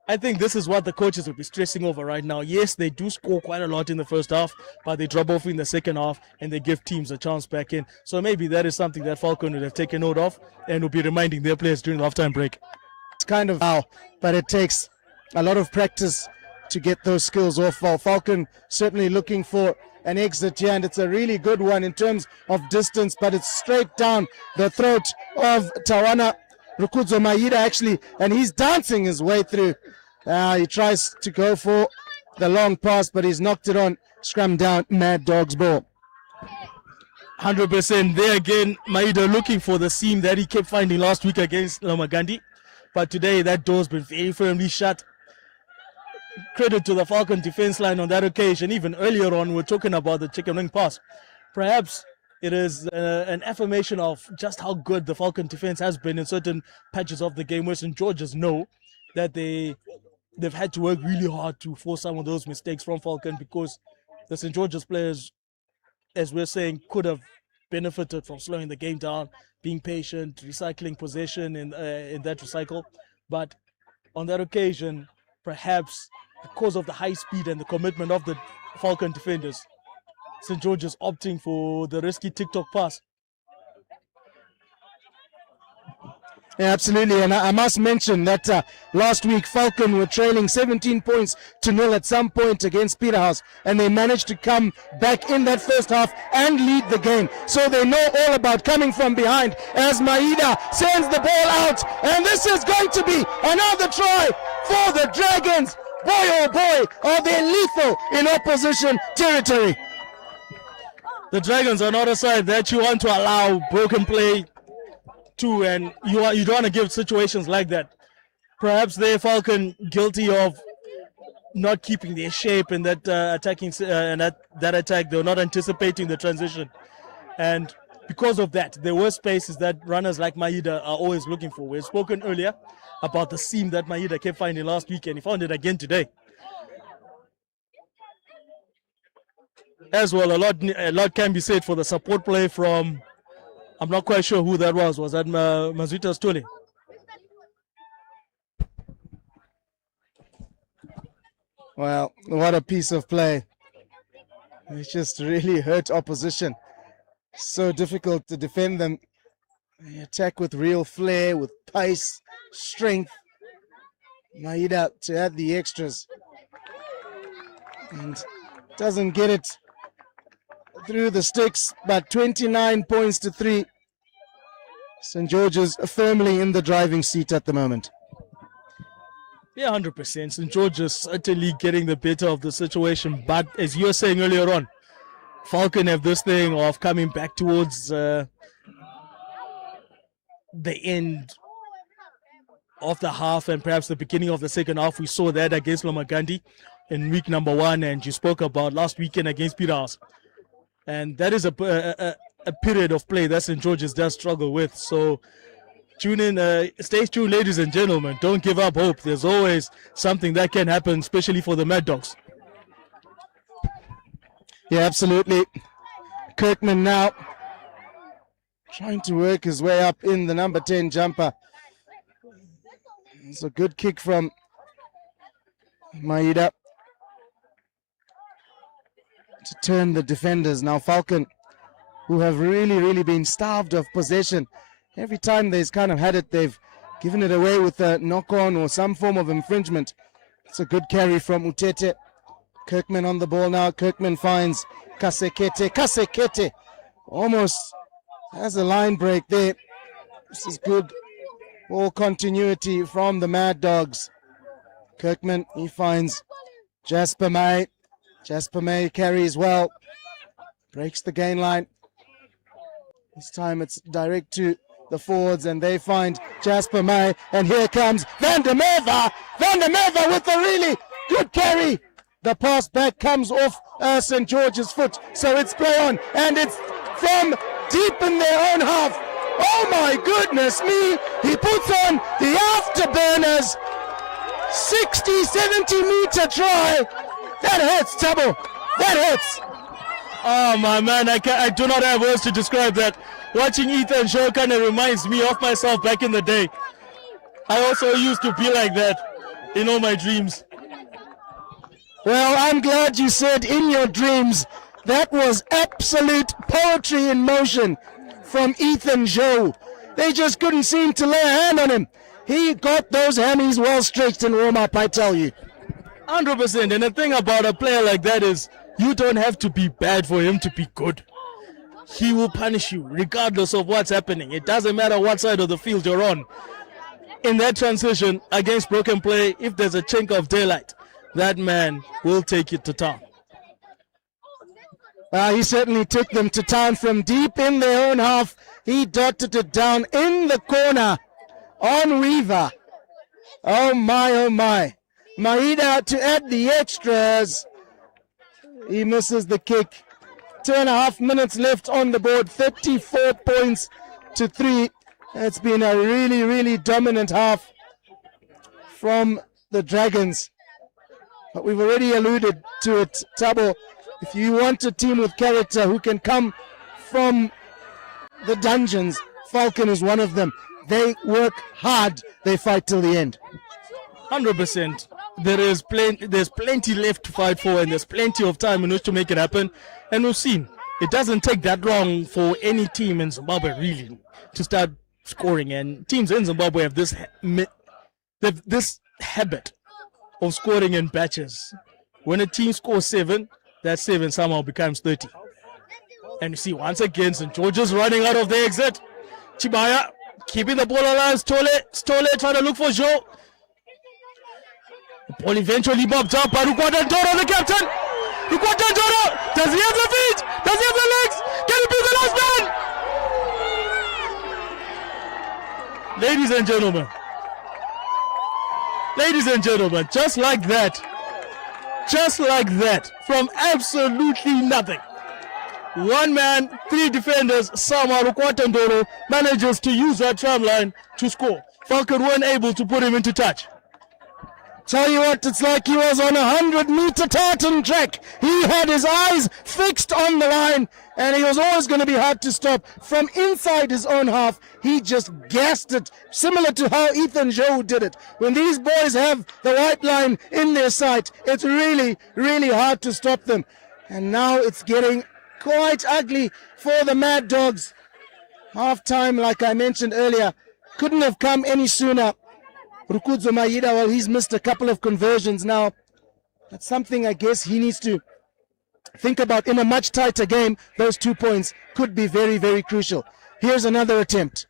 I think this is what the coaches will be stressing over right now. Yes, they do score quite a lot in the first half, but they drop off in the second half and they give teams a chance back in. So maybe that is something that Falcon will have taken note of and will be reminding their players during the halftime break. It's kind of how, but it takes a lot of practice to get those skills off. Falcon certainly looking for an exit here, and it's a really good one in terms of distance, but it's straight down the throat of Tawana Rukudzo Maida actually, and he's dancing his way through. He tries to go for the long pass, but he's knocked it on. Scrum down, Mad Dog's ball. 100% there again, Maida looking for the seam that he kept finding last week against Lomagandi, but today that door's been very firmly shut. Credit to the Falcon defense line on that occasion. Even earlier on, we're talking about the chicken wing pass. Perhaps it is an affirmation of just how good the Falcon defense has been in certain patches of the game where St. George's know that they've had to work really hard to force some of those mistakes from Falcon, because the St. George's players, as we're saying, could have benefited from slowing the game down, being patient, recycling possession in that recycle. But on that occasion, perhaps because of the high speed and the commitment of the Falcon defenders, St. George's opting for the risky TikTok pass. Yeah, absolutely, and I must mention that last week Falcon were trailing 17 points to 0 at some point against Peterhouse, and they managed to come back in that first half and lead the game. So they know all about coming from behind as Maida sends the ball out, and this is going to be another try for the Dragons. Boy, oh boy, are they lethal in opposition territory. The Dragons are not a side that you want to allow broken play to, and you don't want to give situations like that. Perhaps they Falcon guilty of not keeping their shape in that attacking and that attack. They were not anticipating the transition, and because of that, there were spaces that runners like Maida are always looking for. We've spoken earlier about the seam that Maida kept finding last week, and he found it again today. As well, a lot can be said for the support play from, I'm not quite sure who that was. Was that Mazuta Stole? Well, what a piece of play. It just really hurt opposition. So difficult to defend them. They attack with real flair, with pace, strength. Maida to add the extras. And doesn't get it through the sticks, but 29 points to 3. St. George's firmly in the driving seat at the moment. Yeah, 100%. St. George's certainly getting the better of the situation, but as you were saying earlier on, Falcon have this thing of coming back towards the end of the half and perhaps the beginning of the second half. We saw that against Lomagandi in week number 1, and you spoke about last weekend against Peterhouse. And that is a period of play that St. George's does struggle with. So tune in, stay tuned, ladies and gentlemen. Don't give up hope. There's always something that can happen, especially for the Mad Dogs. Yeah, absolutely. Kirkman now trying to work his way up in the number 10 jumper. It's a good kick from Maida to turn the defenders. Now Falcon, who have really been starved of possession. Every time they've kind of had it, they've given it away with a knock-on or some form of infringement. It's a good carry from Utete. Kirkman on the ball now. Kirkman finds Kasekete. Kasekete almost has a line break there. This is good ball continuity from the Mad Dogs. Kirkman, he finds Jasper May. Jasper May carries well. Breaks the gain line. This time it's direct to the forwards, and they find Jasper May. And here comes Van der Merwe. Van der Merwe with a really good carry. The pass back comes off St. George's foot. So it's play on. And it's from deep in their own half. Oh my goodness me. He puts on the afterburners. 60, 70 meter try. That hurts, Tabo. That hurts. Oh my man, I do not have words to describe that. Watching Ethan show kind of reminds me of myself back in the day. I also used to be like that in all my dreams. Well, I'm glad you said in your dreams. That was absolute poetry in motion from Ethan Joe. They just couldn't seem to lay a hand on him. He got those hammies well stretched in warm-up, I tell you. 100%. And the thing about a player like that is you don't have to be bad for him to be good. He will punish you regardless of what's happening. It doesn't matter what side of the field you're on. In that transition against broken play, if there's a chink of daylight, that man will take it to town. He certainly took them to town from deep in their own half. He dotted it down in the corner on Weaver. Oh my, oh my. Maida to add the extras. He misses the kick. 2.5 minutes left on the board. 34 points to 3. It's been a really, really dominant half from the Dragons. But we've already alluded to it, Tabo. If you want a team with character who can come from the dungeons, Falcon is one of them. They work hard. They fight till the end. 100%. There's plenty left to fight for, and there's plenty of time in which to make it happen. And we've seen it doesn't take that long for any team in Zimbabwe really to start scoring. And teams in Zimbabwe have this habit of scoring in batches. When a team scores 7, that 7 somehow becomes 30. And you see once again St. George's running out of the exit. Chibaya keeping the ball alive. Stole trying to look for Joe. The ball eventually bobbed up by Rukwata Ndoro, the captain. Rukwata Ndoro, does he have the feet? Does he have the legs? Can he be the last man? Ladies and gentlemen, just like that, from absolutely nothing, one man, 3 defenders, Sama Rukwata Ndoro manages to use that tram line to score. Falcon weren't able to put him into touch. Tell you what, it's like he was on a 100-meter tartan track. He had his eyes fixed on the line, and he was always going to be hard to stop. From inside his own half, he just gassed it, similar to how Ethan Joe did it. When these boys have the white line in their sight, it's really, really hard to stop them. And now it's getting quite ugly for the Mad Dogs. Half-time, like I mentioned earlier, couldn't have come any sooner. Rukudzo Maida, well, he's missed a couple of conversions now. That's something I guess he needs to think about in a much tighter game. Those 2 points could be very, very crucial. Here's another attempt.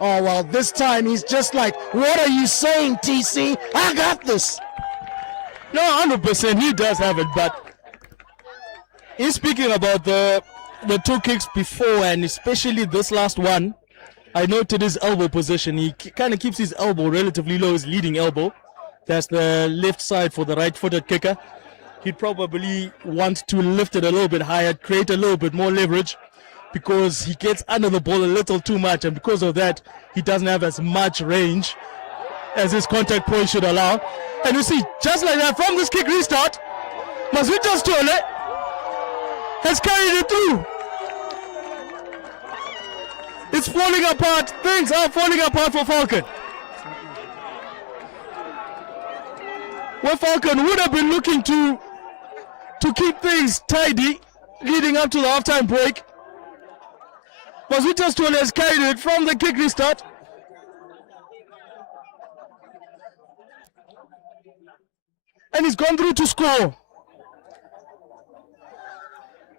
Oh, well, this time he's just like, what are you saying, TC? I got this. No, 100%, he does have it, but he's speaking about the 2 kicks before, and especially this last one. I noted his elbow position. He kind of keeps his elbow relatively low, his leading elbow. That's the left side for the right-footed kicker. He'd probably want to lift it a little bit higher, create a little bit more leverage, because he gets under the ball a little too much, and because of that, he doesn't have as much range as his contact point should allow. And you see, just like that, from this kick restart, Mazwita Stole has carried it through. It's falling apart. Things are falling apart for Falcon. Where Falcon would have been looking to keep things tidy leading up to the halftime break, Mazwita Stole has carried it from the kick restart. And he's gone through to score.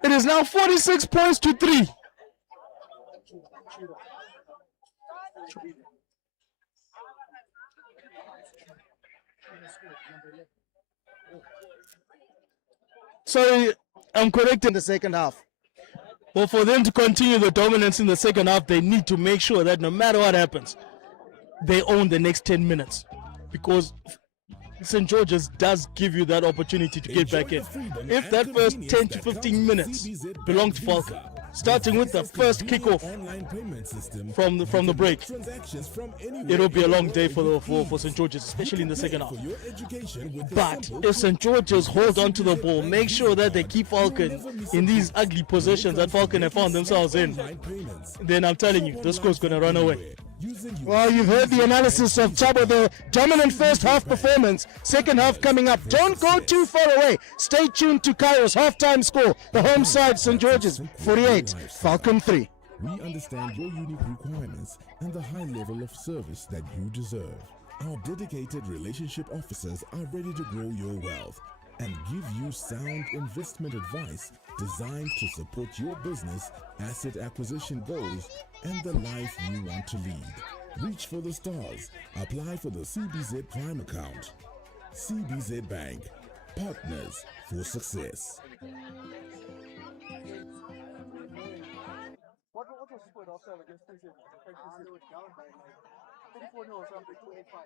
It is now 46 points to 3. So I'm correct in the second half. Well, for them to continue the dominance in the second half, they need to make sure that no matter what happens, they own the next 10 minutes. Because St. George's does give you that opportunity to get back in. If that first 10 to 15 minutes belong to Falcon, starting with the first kickoff from the break, it'll be a long day for St. George's, especially in the second half. But if St. George's hold on to the ball, make sure that they keep Falcon in these ugly positions that Falcon have found themselves in, then I'm telling you, the score's going to run away. Well, you've heard the analysis of Chabo, the dominant first half performance, second half coming up. Don't go too far away. Stay tuned to Cairo's halftime score. The home side, St. George's 48, Falcon 3. We understand your unique requirements and the high level of service that you deserve. Our dedicated relationship officers are ready to grow your wealth and give you sound investment advice designed to support your business, asset acquisition goals, and the life you want to lead. Reach for the stars. Apply for the CBZ Prime account. CBZ Bank. Partners for success. What was the score after against PCB? They were down by like 34 or something, 25.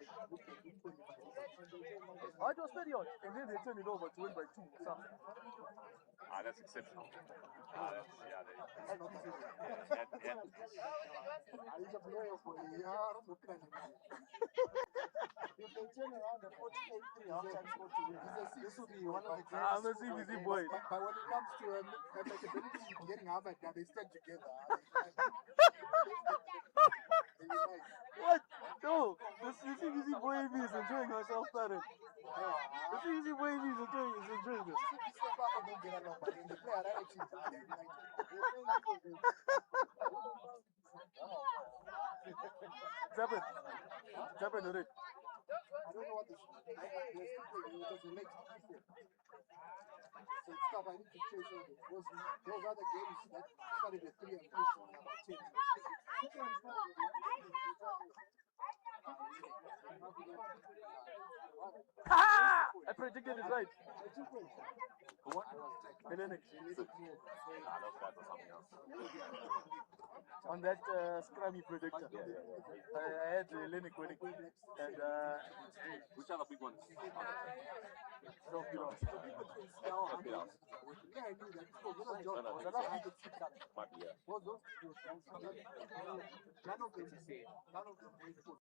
I was 30 on, and then they turned it over to win by 2 or something. That's exceptional. If they turn around and 48 halftime score to win, this will be one of the greatest. I'm a CBC boy. But when it comes to ability getting Harvard, they stand together. What? No, the CBC boy in me is enjoying myself started. The CBC boy in me is enjoying this. Step up and don't get along, but when they play at other teams, Zappen, Rick. I don't know what this is. There's a late before. So it's stuff I need to chase over. Those other games that started at 3 and finished at about 10. I predicted it right. What? Hellenic. On that scrummy predictor. I had Hellenic winning. And Which other big ones? Don't be lost. Yeah, I knew that. Was a lot of people keep that. Well, those people, none of them say, none of them wait for.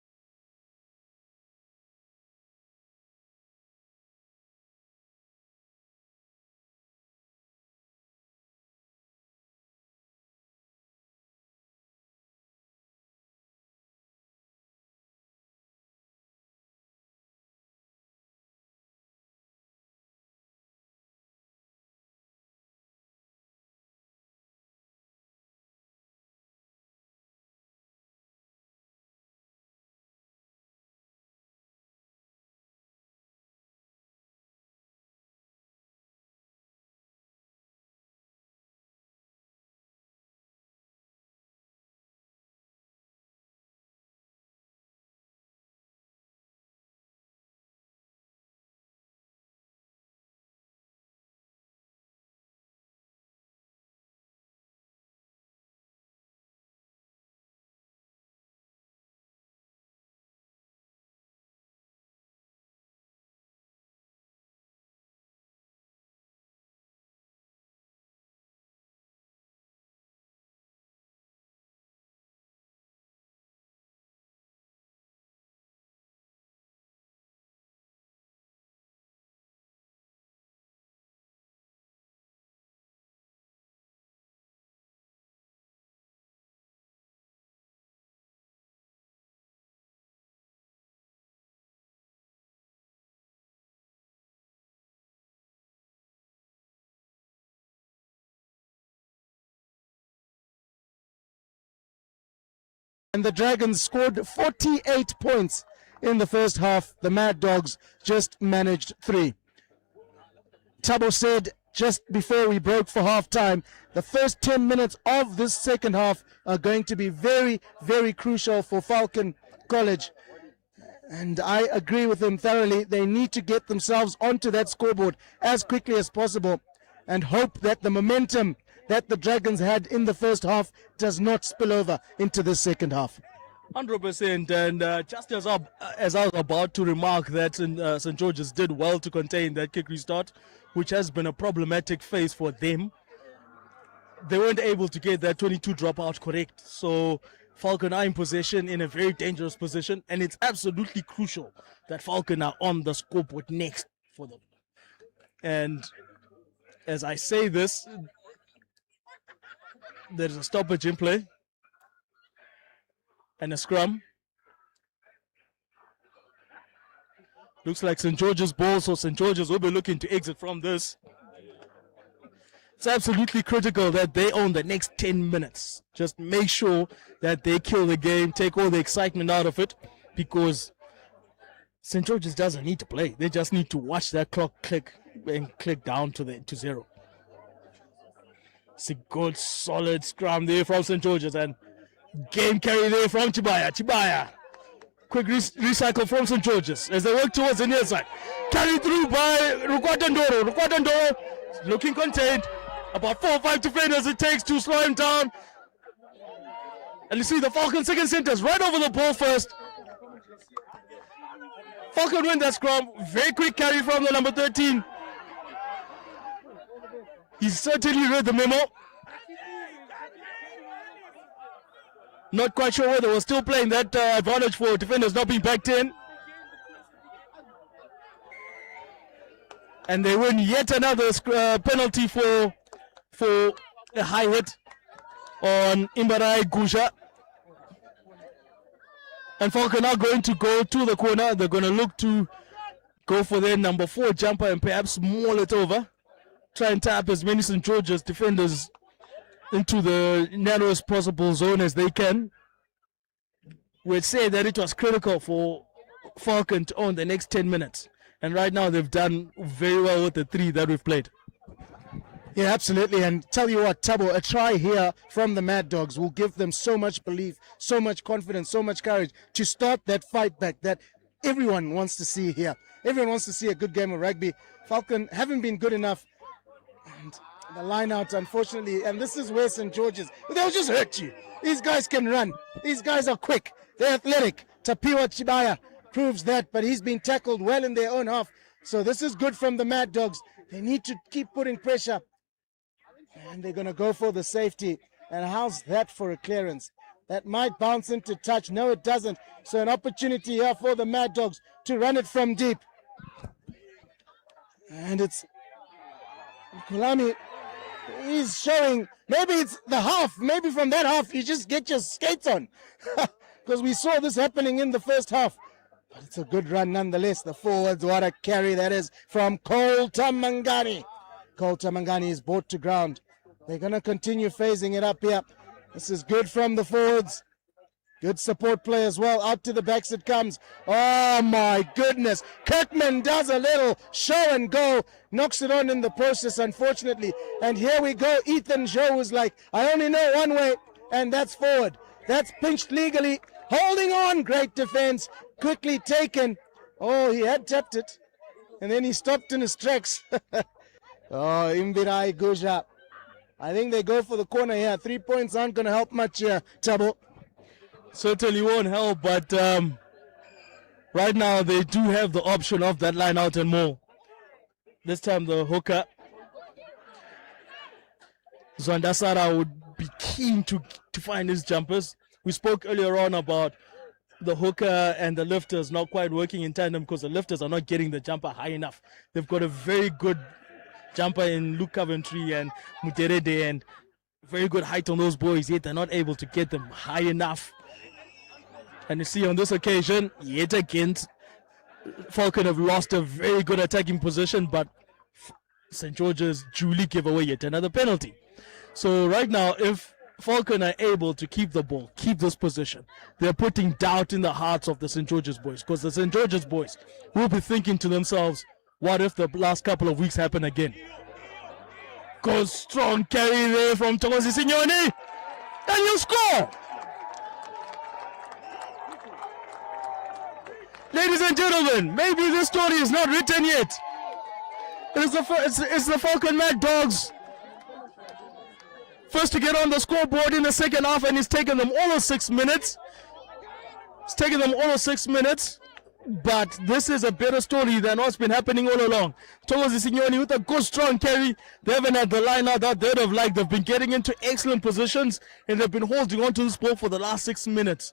And the Dragons scored 48 points in the first half. The Mad Dogs just managed 3. Tabo said just before we broke for halftime, the first 10 minutes of this second half are going to be very, very crucial for Falcon College. And I agree with him thoroughly. They need to get themselves onto that scoreboard as quickly as possible and hope that the momentum that the Dragons had in the first half does not spill over into the second half. 100%, and just as I was about to remark that St. George's did well to contain that kick restart, which has been a problematic phase for them. They weren't able to get that 22 dropout correct, so Falcon are in possession in a very dangerous position, and it's absolutely crucial that Falcon are on the scoreboard next for them. And as I say this, there's a stoppage in play and a scrum. Looks like St. George's ball, so St. George's will be looking to exit from this. It's absolutely critical that they own the next 10 minutes. Just make sure that they kill the game, take all the excitement out of it, because St. George's doesn't need to play. They just need to watch that clock click and click down to zero. It's a good, solid scrum there from St. George's, and game carry there from Chibaya. Chibaya. Quick recycle from St. George's as they work towards the near side. Carried through by Rukwatandoro. Rukwatandoro looking contained. About 4 or 5 defenders it takes to slow him down. And you see the Falcon second centers right over the ball first. Falcon win that scrum. Very quick carry from the number 13. He certainly read the memo. Not quite sure whether we're still playing that advantage for defenders not being backed in. And they win yet another penalty for a high hit on Imbarai Gusha. And Falcon are going to go to the corner. They're going to look to go for their number 4 jumper and perhaps maul it over. Try and tap as many St. George's defenders into the narrowest possible zone as they can. We'd say that it was critical for Falcon to own the next 10 minutes. And right now they've done very well with the 3 that we've played. Yeah, absolutely. And tell you what, Tabo, a try here from the Mad Dogs will give them so much belief, so much confidence, so much courage to start that fight back that everyone wants to see here. Everyone wants to see a good game of rugby. Falcon haven't been good enough. And the line out, unfortunately, and this is where St. George's, they'll just hurt you. These guys can run. These guys are quick. They're athletic. Tapiwa Chibaya proves that, but he's been tackled well in their own half. So this is good from the Mad Dogs. They need to keep putting pressure. And they're going to go for the safety. And how's that for a clearance? That might bounce into touch. No, it doesn't. So an opportunity here for the Mad Dogs to run it from deep. And it's Kulami. He's showing, maybe it's the half. Maybe from that half, you just get your skates on. Because we saw this happening in the first half. But it's a good run nonetheless. The forwards, what a carry that is from Cole Tamangani. Cole Tamangani is brought to ground. They're going to continue phasing it up here. This is good from the forwards. Good support play as well. Out to the backs it comes. Oh my goodness. Kirkman does a little show and go. Knocks it on in the process, unfortunately. And here we go. Ethan Joe was like, I only know one way, and that's forward. That's pinched legally. Holding on. Great defense. Quickly taken. Oh, he had tapped it. And then he stopped in his tracks. Oh, Imbirai Guja. I think they go for the corner here. 3 points aren't going to help much here, Tabo. Certainly won't help, but right now they do have the option of that line out and more. This time the hooker, Zwandasara, would be keen to find his jumpers. We spoke earlier on about the hooker and the lifters not quite working in tandem because the lifters are not getting the jumper high enough. They've got a very good jumper in Luke Coventry and Muterede and very good height on those boys, yet they're not able to get them high enough. And you see on this occasion, yet again, Falcon have lost a very good attacking position, but St. George's duly give away yet another penalty. So right now, if Falcon are able to keep the ball, keep this position, they're putting doubt in the hearts of the St. George's boys, because the St. George's boys will be thinking to themselves, what if the last couple of weeks happen again? Goes strong carry there from Thomas Signoni, and you score! Ladies and gentlemen, maybe this story is not written yet. It's the Falcon Mad Dogs first to get on the scoreboard in the second half, and it's taken them almost 6 minutes. It's taken them all 6 minutes, but this is a better story than what's been happening all along. Thokozi Signoni with a good strong carry. They haven't had the line out that they'd have liked. They've been getting into excellent positions and they've been holding on to this ball for the last 6 minutes.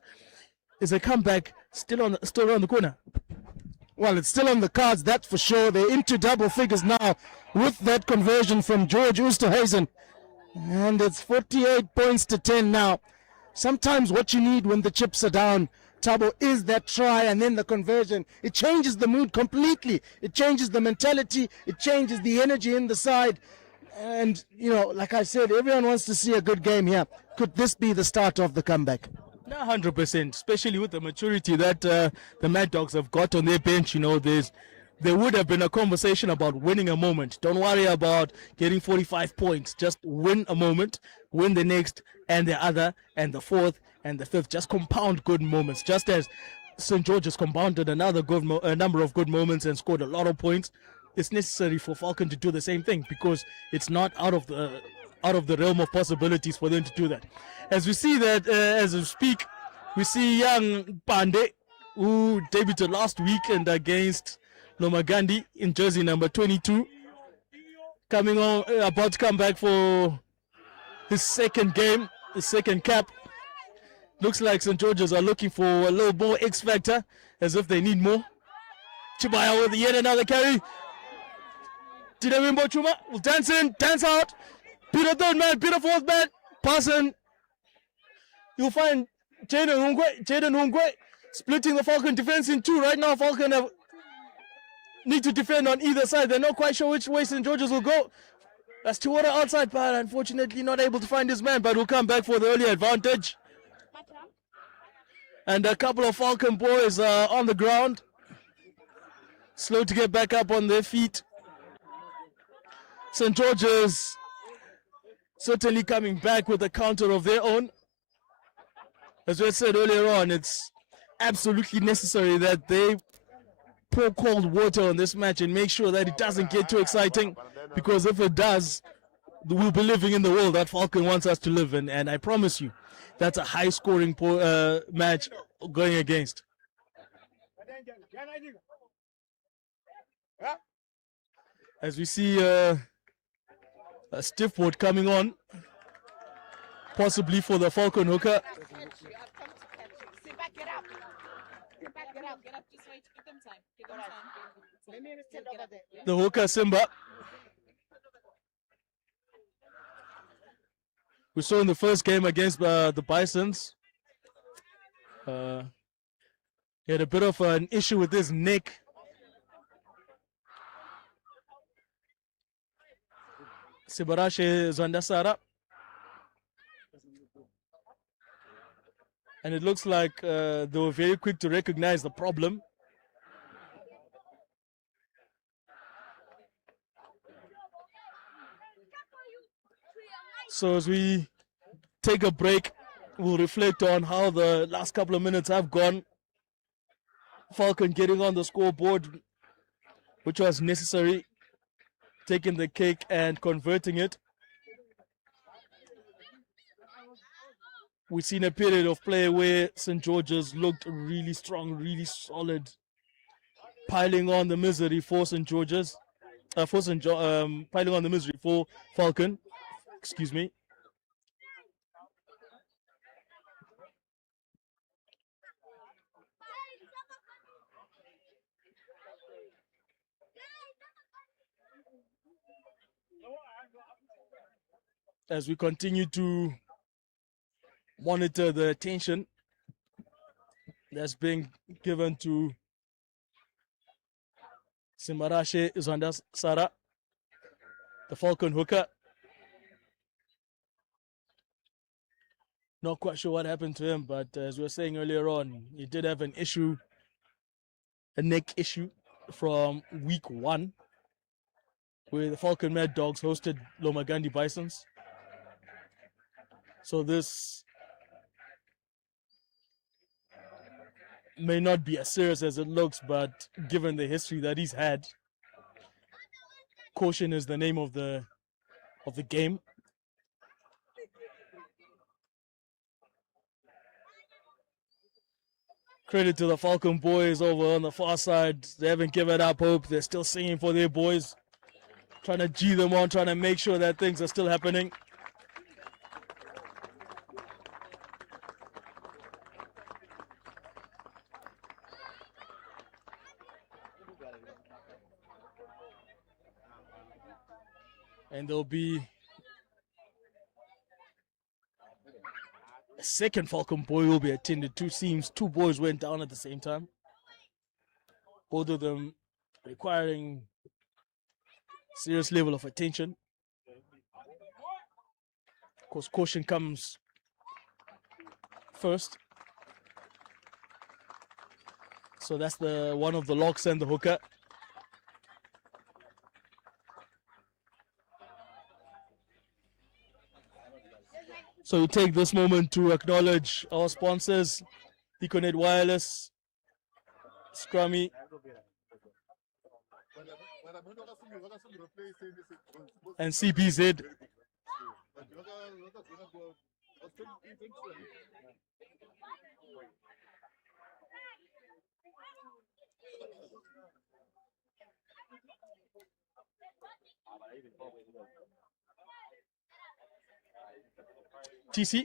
Is a comeback still around the corner? Well, it's still on the cards, that's for sure. They're into double figures now with that conversion from George Oosterhuizen. And it's 48 points to 10 now. Sometimes what you need when the chips are down, Tabo, is that try and then the conversion. It changes the mood completely. It changes the mentality. It changes the energy in the side. And, you know, like I said, everyone wants to see a good game here. Could this be the start of the comeback? 100%, especially with the maturity that the Mad Dogs have got on their bench. You know, there would have been a conversation about winning a moment. Don't worry about getting 45 points. Just win a moment, win the next, and the other, and the fourth, and the fifth. Just compound good moments. Just as St. George's compounded another a number of good moments and scored a lot of points, it's necessary for Falcon to do the same thing because it's not out of the realm of possibilities for them to do that. As we see that, as we speak, we see young Pande, who debuted last weekend against Lomagandi in jersey number 22, coming on, about to come back for his second game, his second cap. Looks like St. George's are looking for a little more X factor, as if they need more. Chibaya with yet another carry. Tidawimbo Chuma will dance in, dance out. Beat a third man, beat a fourth man. Passing. You'll find Jaden Hungwe splitting the Falcon defense in two. Right now, Falcon need to defend on either side. They're not quite sure which way St. George's will go. That's Tuwara outside, but unfortunately not able to find his man, but will come back for the early advantage. And a couple of Falcon boys are on the ground, slow to get back up on their feet. St. George's certainly coming back with a counter of their own. As we said earlier on, it's absolutely necessary that they pour cold water on this match and make sure that it doesn't get too exciting, because if it does, we'll be living in the world that Falcon wants us to live in, and I promise you, that's a high-scoring match going against. As we see a stiff board coming on, possibly for the Falcon hooker. The hooker Simba. We saw in the first game against the Bisons. He had a bit of an issue with his neck. Sibarashe Zwandasara. And it looks like they were very quick to recognize the problem. So as we take a break, we'll reflect on how the last couple of minutes have gone. Falcon getting on the scoreboard, which was necessary, taking the cake and converting it. We've seen a period of play where St. George's looked really strong, really solid, piling on the misery for St. George's, piling on the misery for Falcon. Excuse me. As we continue to monitor the attention that's being given to Simarashe Zwandasara, the Falcon hooker. Not quite sure what happened to him, but as we were saying earlier on, he did have an issue, a neck issue from week 1, where the Falcon Mad Dogs hosted Lomagandi Bisons. So this may not be as serious as it looks, but given the history that he's had, caution is the name of the game. Credit to the Falcon boys over on the far side. They haven't given up hope. They're still singing for their boys, trying to G them on, trying to make sure that things are still happening. And there'll be a second Falcon boy will be attended. Two boys went down at the same time. Both of them requiring serious level of attention. Of course, caution comes first. So that's the one of the locks and the hooker. So we take this moment to acknowledge our sponsors, Piconet Wireless, Scrummy, and CBZ. TC.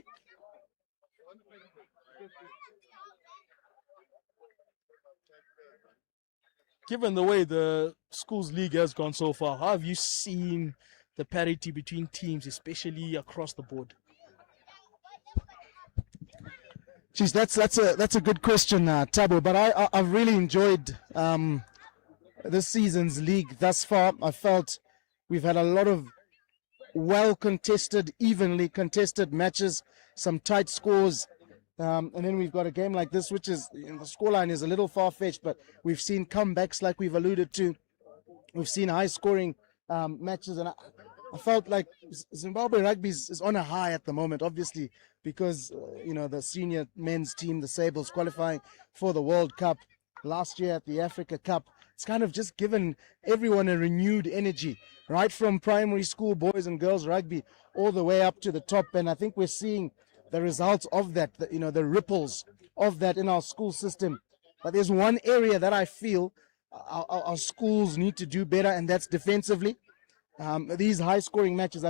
Given the way the schools league has gone so far, how have you seen the parity between teams, especially across the board? Geez, that's a good question, Tabo. But I've really enjoyed this season's league thus far. I felt we've had a lot of well contested, evenly contested matches, some tight scores, and then we've got a game like this, which is, the scoreline is a little far fetched, but we've seen comebacks like we've alluded to. We've seen high scoring matches, and I felt like Zimbabwe Rugby is on a high at the moment, obviously, because the senior men's team, the Sables, qualifying for the World Cup last year at the Africa Cup. It's kind of just given everyone a renewed energy, right from primary school boys and girls rugby all the way up to the top. And I think we're seeing the results of that, the ripples of that in our school system. But there's one area that I feel our schools need to do better, and that's defensively. These high scoring matches,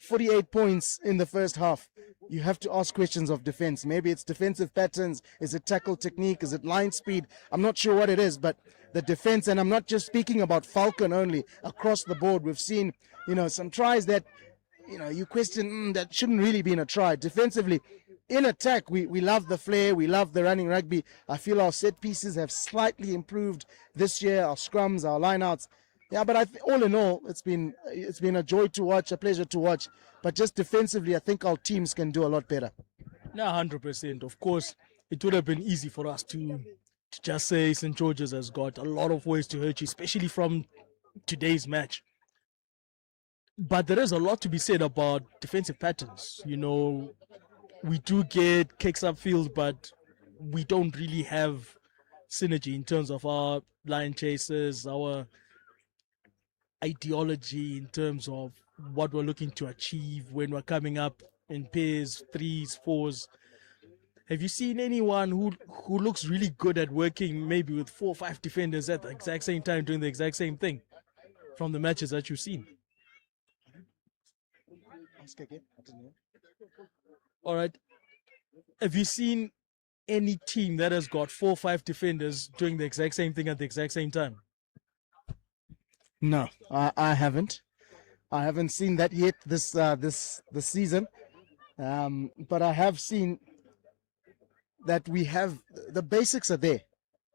48 points in the first half. You have to ask questions of defense. Maybe it's defensive patterns. Is it tackle technique? Is it line speed? I'm not sure what it is, but the defense, and I'm not just speaking about Falcon only, across the board, we've seen, some tries that, you question that shouldn't really be in a try. Defensively, in attack, we love the flair, we love the running rugby. I feel our set pieces have slightly improved this year, our scrums, our lineouts. Yeah, but all in all, it's been a joy to watch, a pleasure to watch. But just defensively, I think our teams can do a lot better. No, 100%. Of course, it would have been easy for us to just say St. George's has got a lot of ways to hurt you, especially from today's match. But there is a lot to be said about defensive patterns. We do get kicks upfield, but we don't really have synergy in terms of our line chases, our ideology in terms of what we're looking to achieve when we're coming up in pairs, threes, fours. Have you seen anyone who looks really good at working maybe with 4 or 5 defenders at the exact same time doing the exact same thing from the matches that you've seen? All right. Have you seen any team that has got 4 or 5 defenders doing the exact same thing at the exact same time? No, I haven't. I haven't seen that yet this season. But I have seen that we have the basics are there.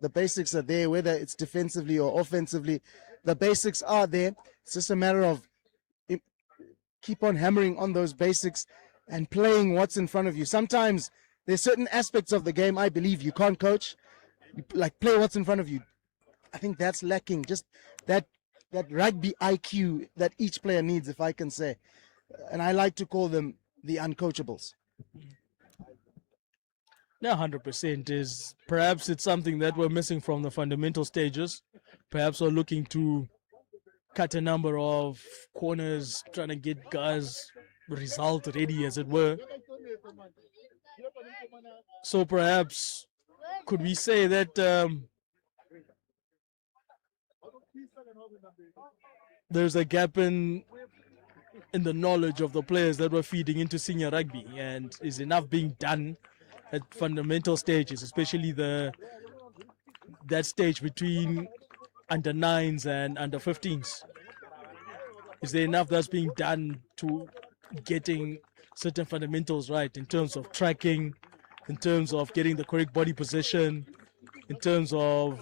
The basics are there, whether it's defensively or offensively. The basics are there. It's just a matter of keep on hammering on those basics and playing what's in front of you. Sometimes there's certain aspects of the game I believe you can't coach. Like play what's in front of you. I think that's lacking. Just that rugby IQ that each player needs, if I can say. And I like to call them the uncoachables. Yeah, 100% is perhaps it's something that we're missing from the fundamental stages. Perhaps we're looking to cut a number of corners, trying to get guys result ready, as it were. So perhaps could we say that there's a gap in the knowledge of the players that were feeding into senior rugby, and is enough being done at fundamental stages, especially that stage between under 9s and under 15s? Is there enough that's being done to getting certain fundamentals right in terms of tracking, in terms of getting the correct body position, in terms of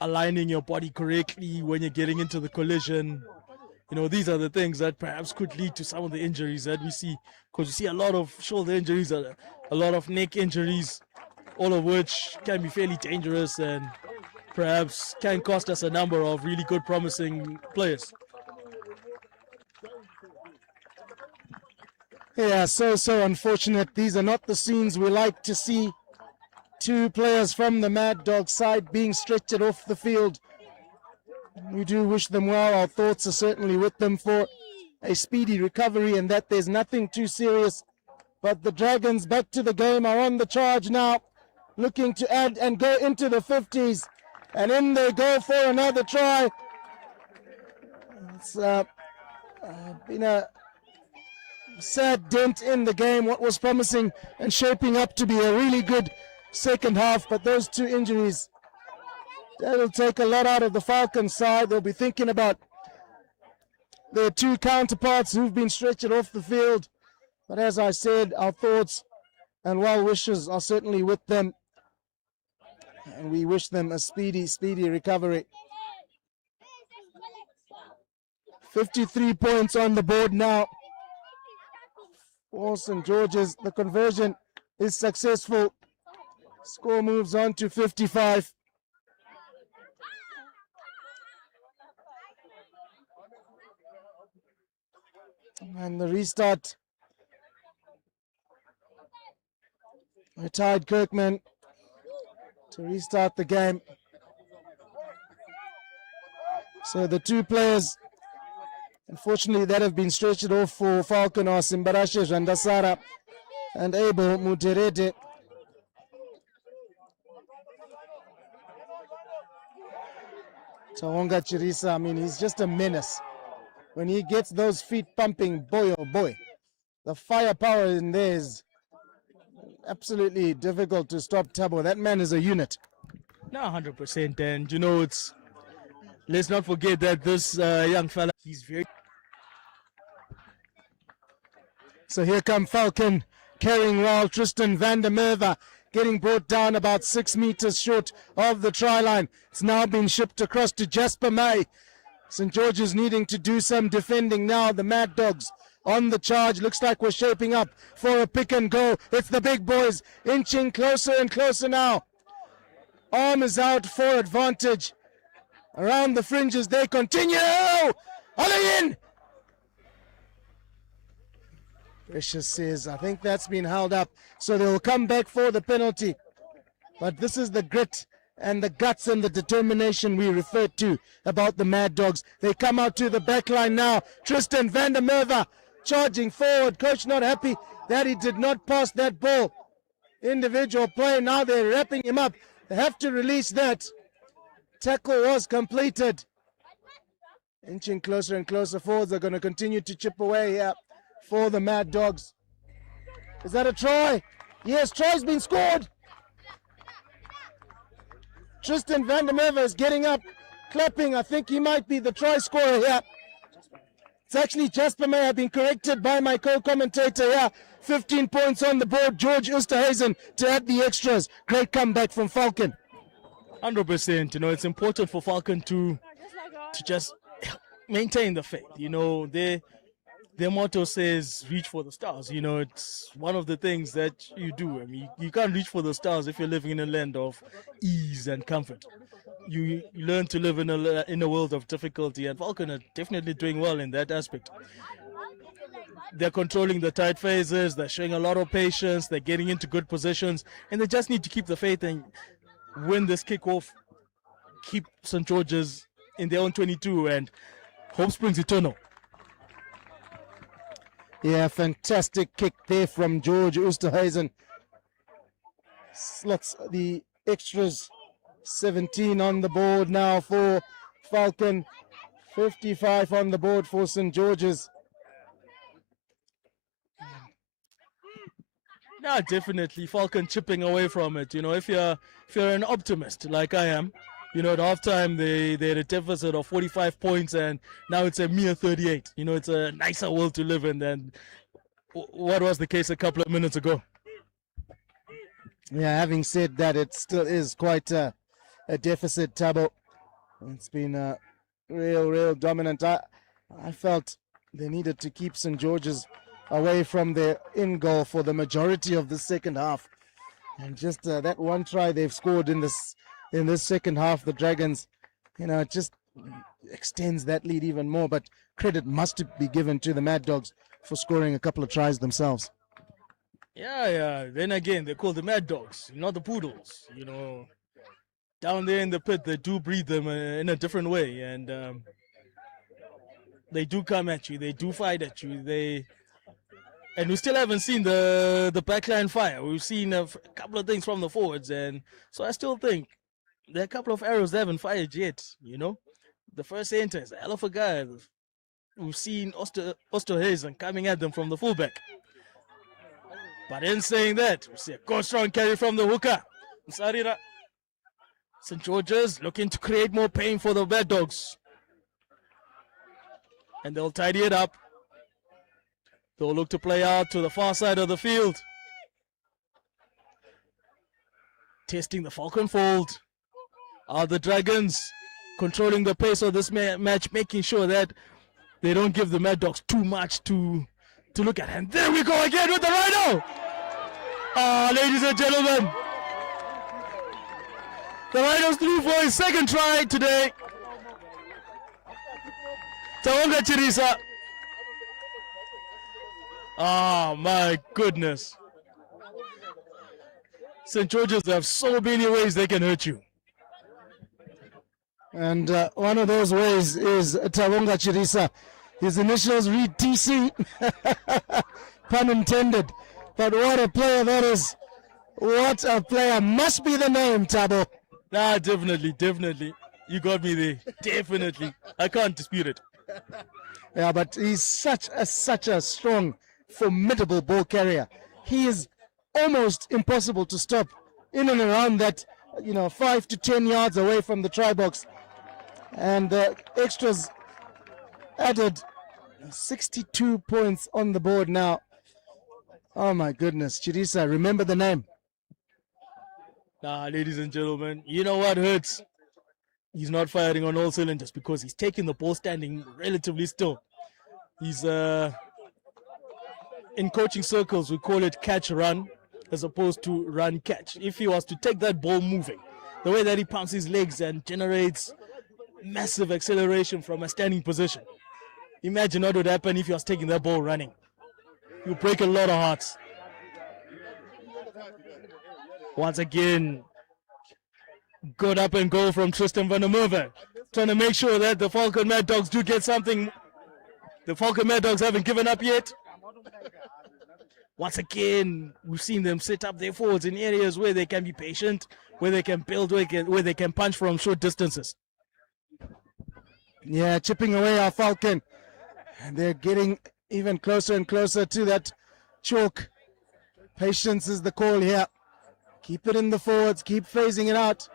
aligning your body correctly when you're getting into the collision? You know, these are the things that perhaps could lead to some of the injuries that we see, because we see a lot of shoulder injuries, a lot of neck injuries, all of which can be fairly dangerous and perhaps can cost us a number of really good, promising players. Yeah, so unfortunate. These are not the scenes we like to see. Two players from the Mad Dog side being stretchered off the field. We do wish them well. Our thoughts are certainly with them for a speedy recovery and that there's nothing too serious. But the Dragons, back to the game, are on the charge now, looking to add and go into the 50s. And in they go for another try. It's been a sad dent in the game, what was promising and shaping up to be a really good second half, but those two injuries, that'll take a lot out of the Falcon side. They'll be thinking about their two counterparts who've been stretched off the field. But as I said, our thoughts and well wishes are certainly with them, and we wish them a speedy recovery. 53 points on the board now for St. George's. The conversion is successful. Score moves on to 55. And the restart. Retired Kirkman to restart the game. So the two players, unfortunately, that have been stretched off for Falcon are Simbarashe Jandasara and Abel Muterete. Tawonga Chirisa, I mean, he's just a menace. When he gets those feet pumping, boy oh boy, the firepower in there is absolutely difficult to stop Tabo. That man is a unit. No, 100%. And you know, let's not forget that this young fella, he's very. So here come Falcon carrying well. Tristan van der Merwe getting brought down about 6 meters short of the try line. It's now been shipped across to Jasper May. St. George's needing to do some defending now. The Mad Dogs on the charge. Looks like we're shaping up for a pick and go. It's the big boys inching closer and closer now. Arm is out for advantage. Around the fringes they continue. Ollie in! Precious says, I think that's been held up. So they will come back for the penalty. But this is the grit and the guts and the determination we referred to about the Mad Dogs. They come out to the back line now. Tristan van der Merwe charging forward. Coach not happy that he did not pass that ball. Individual play. Now they're wrapping him up. They have to release that. Tackle was completed. Inching closer and closer forwards. They're going to continue to chip away here for the Mad Dogs. Is that a try? Yes, try's been scored. Tristan van der Merwe is getting up, clapping. I think he might be the try scorer here. It's actually Jasper May. I've been corrected by my co-commentator here. 15 points on the board. George Oosterhuizen to add the extras. Great comeback from Falcon. 100%. You know, it's important for Falcon to just maintain the faith. You know, their motto says reach for the stars. You know, it's one of the things that you do. I mean, you can't reach for the stars if you're living in a land of ease and comfort. You learn to live in a world of difficulty, and Falcon are definitely doing well in that aspect. They're controlling the tight phases, they're showing a lot of patience, they're getting into good positions, and they just need to keep the faith and win this kickoff, keep St. George's in their own 22, and hope springs eternal. Yeah, fantastic kick there from George Oosterhuizen. slots the extras. 17 on the board now for Falcon. 55 on the board for St. George's. Yeah, definitely. Falcon chipping away from it. You know, if you're an optimist like I am, you know, at halftime they had a deficit of 45 points and now it's a mere 38. You know, it's a nicer world to live in than what was the case a couple of minutes ago. Yeah, having said that, it still is quite a deficit, Tabo. It's been real dominant. I felt they needed to keep St. George's away from their in goal for the majority of the second half, and just that one try they've scored in this second half, the Dragons, you know, it just extends that lead even more. But credit must be given to the Mad Dogs for scoring a couple of tries themselves. Yeah. Then again, they're called the Mad Dogs, not the Poodles. You know, down there in the pit, they do breed them in a different way, and they do come at you, they do fight at you, and we still haven't seen the backline fire. We've seen a couple of things from the forwards, and so I still think there are a couple of arrows they haven't fired yet. You know, the first center is a hell of a guy. We've seen Osterhuizen coming at them from the fullback. But in saying that, we see a go strong carry from the hooker. Nsarira. St. George's looking to create more pain for the Mad Dogs. And they'll tidy it up. They'll look to play out to the far side of the field. Testing the Falcon fold. Are the Dragons controlling the pace of this match, making sure that they don't give the Mad Dogs too much to look at. And there we go again with the Rhino. Ladies and gentlemen, the Rhinos threw for his second try today. Tawonga Chirisa. Oh my goodness. St. George's have so many ways they can hurt you. And one of those ways is Tawonga Chirisa. His initials read TC. Pun intended. But what a player that is. What a player. Must be the name, Tabo. Nah, definitely. You got me there. Definitely. I can't dispute it. Yeah, but he's such a strong, formidable ball carrier. He is almost impossible to stop in and around that, 5 to 10 yards away from the try box. And the extras added 62 points on the board now. Oh my goodness, Chirisa, remember the name. Nah, ladies and gentlemen, you know what hurts? He's not firing on all cylinders because he's taking the ball standing relatively still. He's in coaching circles we call it catch run as opposed to run catch. If he was to take that ball moving, the way that he pumps his legs and generates massive acceleration from a standing position, imagine what would happen if he was taking that ball running. You break a lot of hearts. Once again, good up and go from Tristan van der Merwe, trying to make sure that the Falcon Mad Dogs do get something. The Falcon Mad Dogs haven't given up yet. Once again, we've seen them set up their forwards in areas where they can be patient, where they can build, where they can punch from short distances. Yeah, chipping away our Falcon. And they're getting even closer and closer to that chalk. Patience is the call here. Keep it in the forwards, keep phasing it out.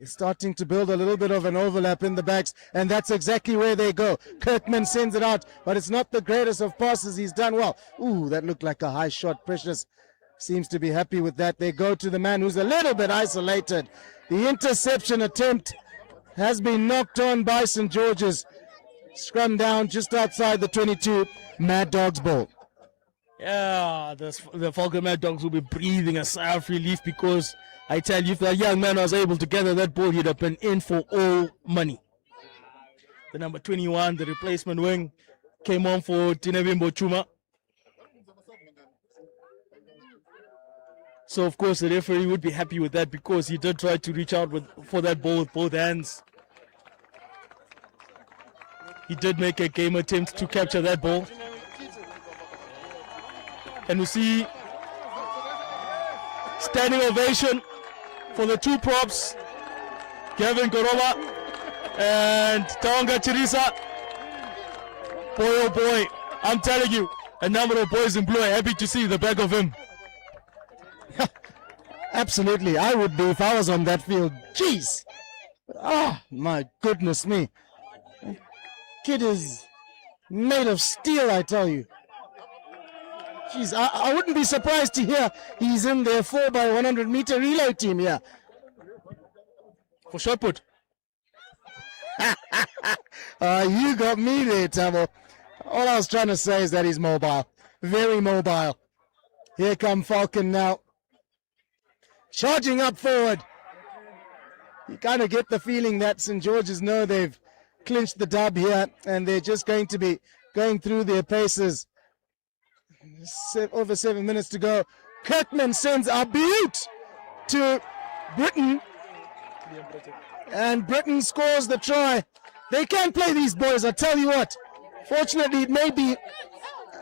It's starting to build a little bit of an overlap in the backs, and that's exactly where they go. Kirkman sends it out, but it's not the greatest of passes. He's done well. Ooh, that looked like a high shot. Precious seems to be happy with that. They go to the man who's a little bit isolated. The interception attempt has been knocked on by St. George's. Scrum down just outside the 22. Mad Dogs ball. Yeah, the Falcon Mad Dogs will be breathing a sigh of relief because I tell you, if that young man was able to gather that ball, he'd have been in for all money. The number 21, the replacement wing, came on for Tinevimbo Chuma. So, of course, the referee would be happy with that because he did try to reach out for that ball with both hands. He did make a game attempt to capture that ball. And we see Standing ovation for the two props, Kevin Koroba and Taonga Chirisa. Boy, oh boy, I'm telling you, a number of boys in blue are happy to see the back of him. Absolutely, I would be if I was on that field. Jeez. Ah, my goodness me. Kid is made of steel, I tell you. Jeez, I wouldn't be surprised to hear he's in their 4x100 meter relay team here. For shot put. You got me there, Tamo. All I was trying to say is that he's mobile. Very mobile. Here come Falcon now. Charging up forward. You kind of get the feeling that St. George's know they've clinched the dub here and they're just going to be going through their paces. Over 7 minutes to go. Kirkman sends a boot to Britain. And Britain scores the try. They can play, these boys, I tell you what. Fortunately, it may be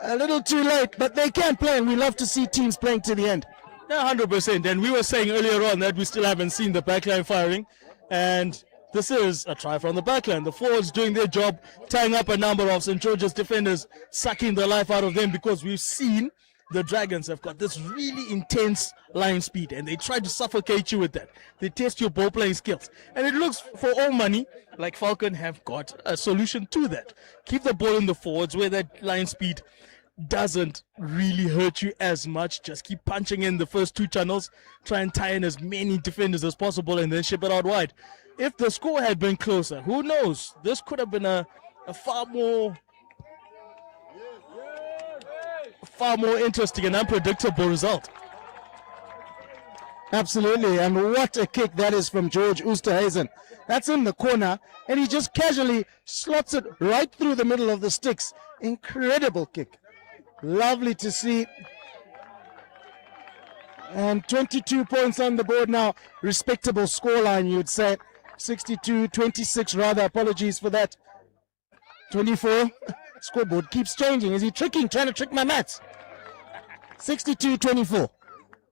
a little too late, but they can play, and we love to see teams playing to the end. Yeah, 100%. And we were saying earlier on that we still haven't seen the backline firing. And this is a try from the backline. The forwards doing their job, tying up a number of St. George's defenders, sucking the life out of them, because we've seen the Dragons have got this really intense line speed and they try to suffocate you with that. They test your ball playing skills. And it looks, for all money, like Falcon have got a solution to that. Keep the ball in the forwards where that line speed doesn't really hurt you as much. Just keep punching in the first two channels, try and tie in as many defenders as possible and then ship it out wide. If the score had been closer, who knows? This could have been a far more interesting and unpredictable result. Absolutely, and what a kick that is from George Oosterhuizen. That's in the corner, and he just casually slots it right through the middle of the sticks. Incredible kick. Lovely to see. And 22 points on the board now. Respectable scoreline, you'd say. 62-26 rather, apologies for that. 24. Scoreboard keeps changing. Is he trying to trick my maths? 62-24.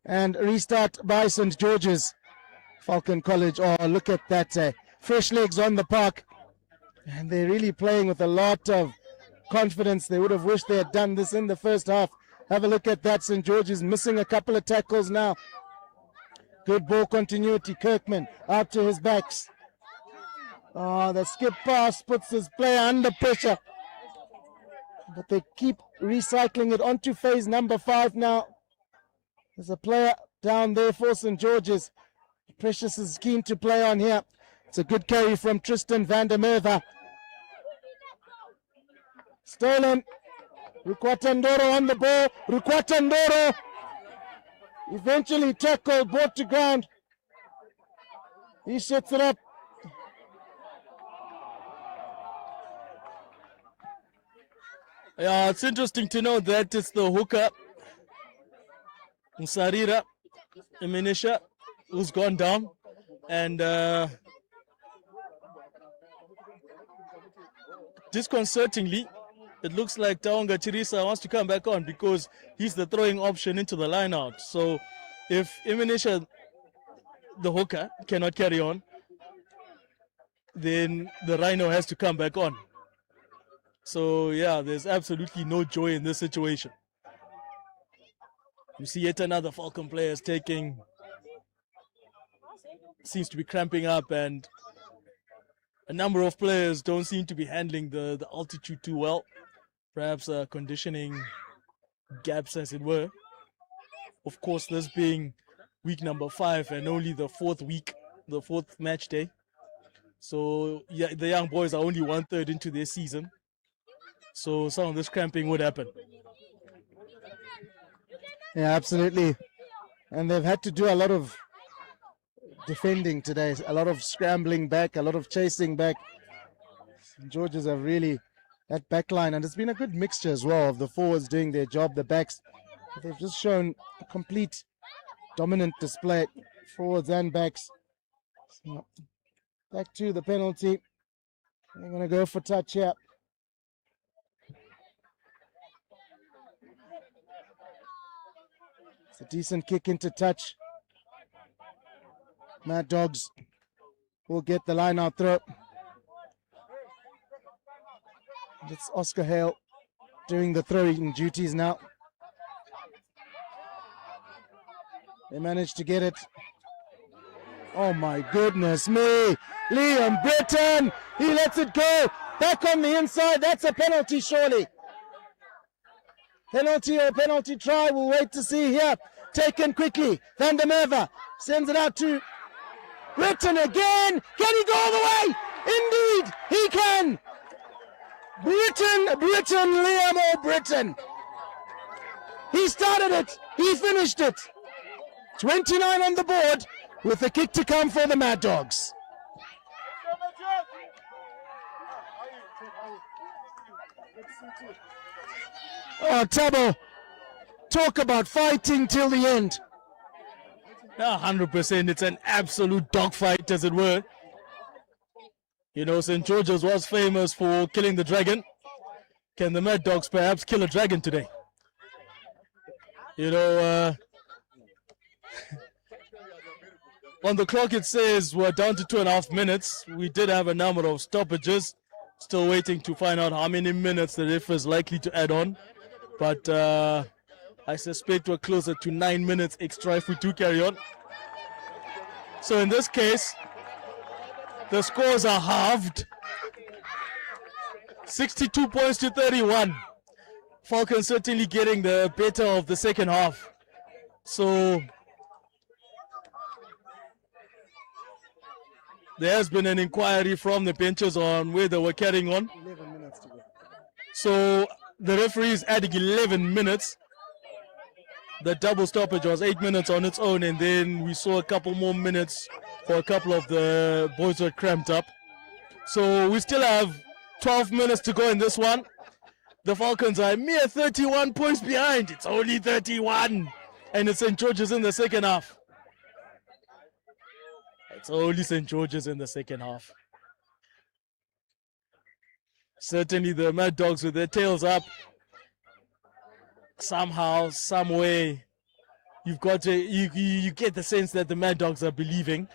And restart by St. George's. Falcon College. Oh, look at that. Fresh legs on the park. And they're really playing with a lot of confidence. They would have wished they had done this in the first half. Have a look at that. St. George's missing a couple of tackles now. Good ball continuity. Kirkman out to his backs. Oh, the skip pass puts his player under pressure. But they keep recycling it onto phase number 5 now. There's a player down there for St. George's. Precious is keen to play on here. It's a good carry from Tristan van der Merwe. Stolen. Rukwatandoro on the ball. Rukwatandoro eventually tackled, brought to ground. He sets it up. Yeah, it's interesting to know that it's the hooker, Musarira Eminisha, who's gone down. And disconcertingly, it looks like Taonga Chirisa wants to come back on because he's the throwing option into the line out. So if Eminisha, the hooker, cannot carry on, then the Rhino has to come back on. So yeah, there's absolutely no joy in this situation. You see yet another Falcon player is seems to be cramping up, and a number of players don't seem to be handling the altitude too well. Perhaps conditioning gaps, as it were. Of course, this being week number 5 and only the 4th week, the 4th match day. So yeah, the young boys are only 1/3 into their season. So some of this cramping would happen. Yeah, absolutely. And they've had to do a lot of defending today, a lot of scrambling back, a lot of chasing back. St. George's have really, that back line, and it's been a good mixture as well of the forwards doing their job, the backs. They've just shown a complete dominant display, forwards and backs. So back to the penalty. They're going to go for touch here. It's a decent kick into touch. Mad Dogs will get the line out throw. It's Oscar Hale doing the throwing duties now. They managed to get it. Oh my goodness me. Liam Britton, he lets it go. Back on the inside, that's a penalty surely. Penalty or penalty try, we'll wait to see here. Taken quickly, Van der Merwe sends it out to Britton again. Can he go all the way? Indeed, he can. Britton, Liam Britton. He started it, he finished it. 29 on the board with a kick to come for the Mad Dogs. Oh, Tabo, talk about fighting till the end. 100%, it's an absolute dogfight, as it were. You know, St. George's was famous for killing the dragon. Can the Mad Dogs perhaps kill a dragon today? You know, on the clock it says we're down to 2.5 minutes. We did have a number of stoppages. Still waiting to find out how many minutes the ref is likely to add on. But I suspect we're closer to 9 minutes extra if we do carry on. So in this case, the scores are halved. 62 points to 31. Falcon certainly getting the better of the second half. So there has been an inquiry from the benches on where they were carrying on. 11 minutes to go. So the referee is adding 11 minutes. The double stoppage was 8 minutes on its own, and then we saw a couple more minutes for a couple of the boys who were cramped up. So we still have 12 minutes to go in this one. The Falcons are a mere 31 points behind. It's only 31. And it's St. George's in the second half. It's only St. George's in the second half. Certainly the Mad Dogs with their tails up. Somehow, some way, you've got to, you get the sense that the Mad Dogs are believing.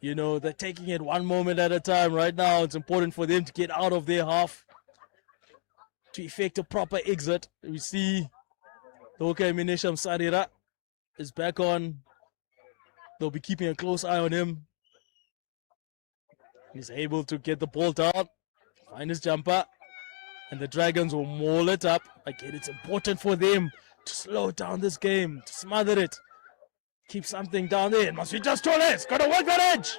You know, they're taking it one moment at a time. Right now, it's important for them to get out of their half to effect a proper exit. We see the Minesham Sarira is back on. They'll be keeping a close eye on him. He's able to get the ball down, find his jumper, and the Dragons will maul it up. Again, it's important for them to slow down this game, to smother it, keep something down there. It must be just Toles, gotta work that edge.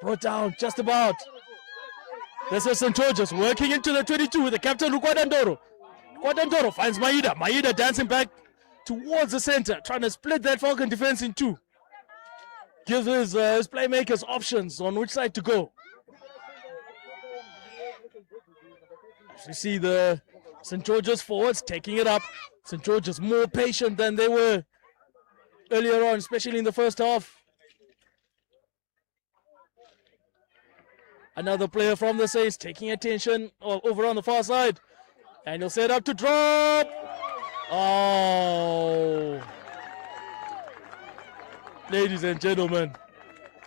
Brought down just about. This is St. George's working into the 22 with the captain Rukwadandoro. Rukwadandoro finds Maida. Maida dancing back towards the center, trying to split that Falcon defense in two. Gives his playmakers options on which side to go. As you see the St. George's forwards taking it up. St. George's more patient than they were earlier on, especially in the first half. Another player from the Saints taking attention over on the far side. And he'll set up to drop. Oh. Ladies and gentlemen,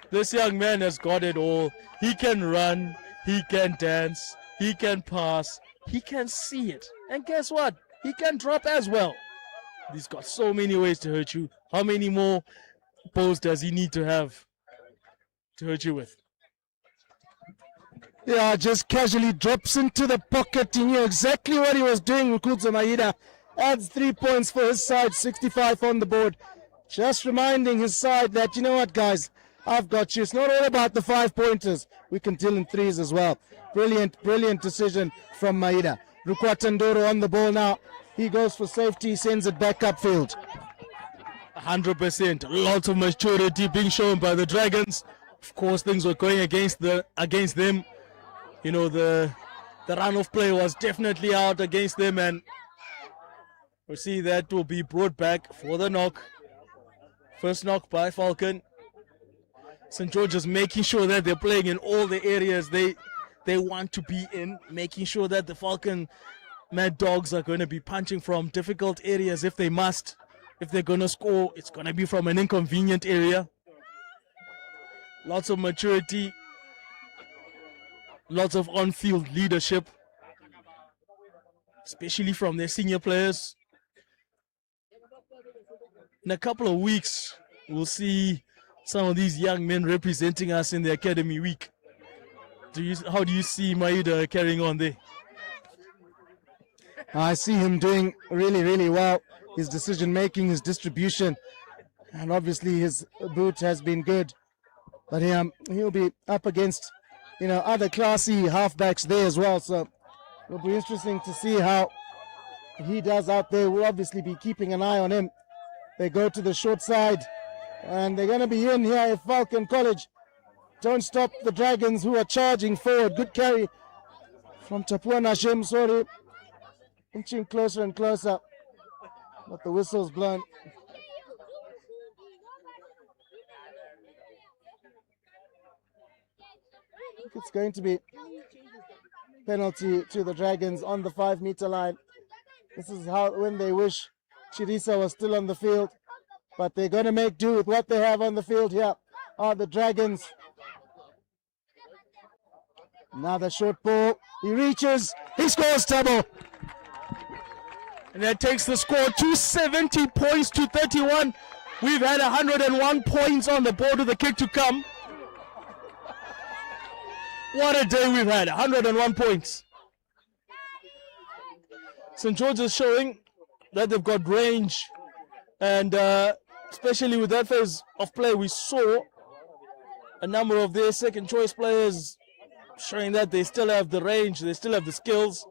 this young man has got it all. He can run, he can dance, he can pass, he can see it. And guess what? He can drop as well. He's got so many ways to hurt you. How many more balls does he need to have to hurt you with? Yeah, just casually drops into the pocket. He knew exactly what he was doing. Rukudza Maida adds 3 points for his side, 65 on the board. Just reminding his side that, you know what, guys, I've got you. It's not all about the 5-pointers. We can deal in threes as well. Brilliant, brilliant decision from Maida. Rukwatandoro on the ball now. He goes for safety, sends it back upfield. 100%. Lots of maturity being shown by the Dragons. Of course, things were going against them. You know, the run-off play was definitely out against them, and we see that will be brought back for the knock. First knock by Falcon. St. George's making sure that they're playing in all the areas they want to be in, making sure that the Falcon Mad Dogs are going to be punching from difficult areas if they must. If they're going to score, it's going to be from an inconvenient area. lots of maturity, lots of on-field leadership, especially from their senior players. In a couple of weeks, we'll see some of these young men representing us in the academy week. How do you see Maida carrying on there? I see him doing really, really well. His decision making, his distribution, and obviously his boot has been good. But he'll be up against, other classy halfbacks there as well. So it'll be interesting to see how he does out there. We'll obviously be keeping an eye on him. They go to the short side, and they're going to be in here at Falcon College. Don't stop the Dragons, who are charging forward. Good carry from Tapua Nashem, sorry. Inching closer and closer, but the whistle's blown. I think it's going to be penalty to the Dragons on the 5-meter line. This is when they wish Chirisa was still on the field, but they're going to make do with what they have on the field here are the Dragons. Now the short ball, he reaches, he scores double. And that takes the score 270 points to 31. We've had 101 points on the board with the kick to come. What a day we've had, 101 points. St. George is showing that they've got range, and especially with that phase of play, we saw a number of their second choice players showing that they still have the range, they still have the skills,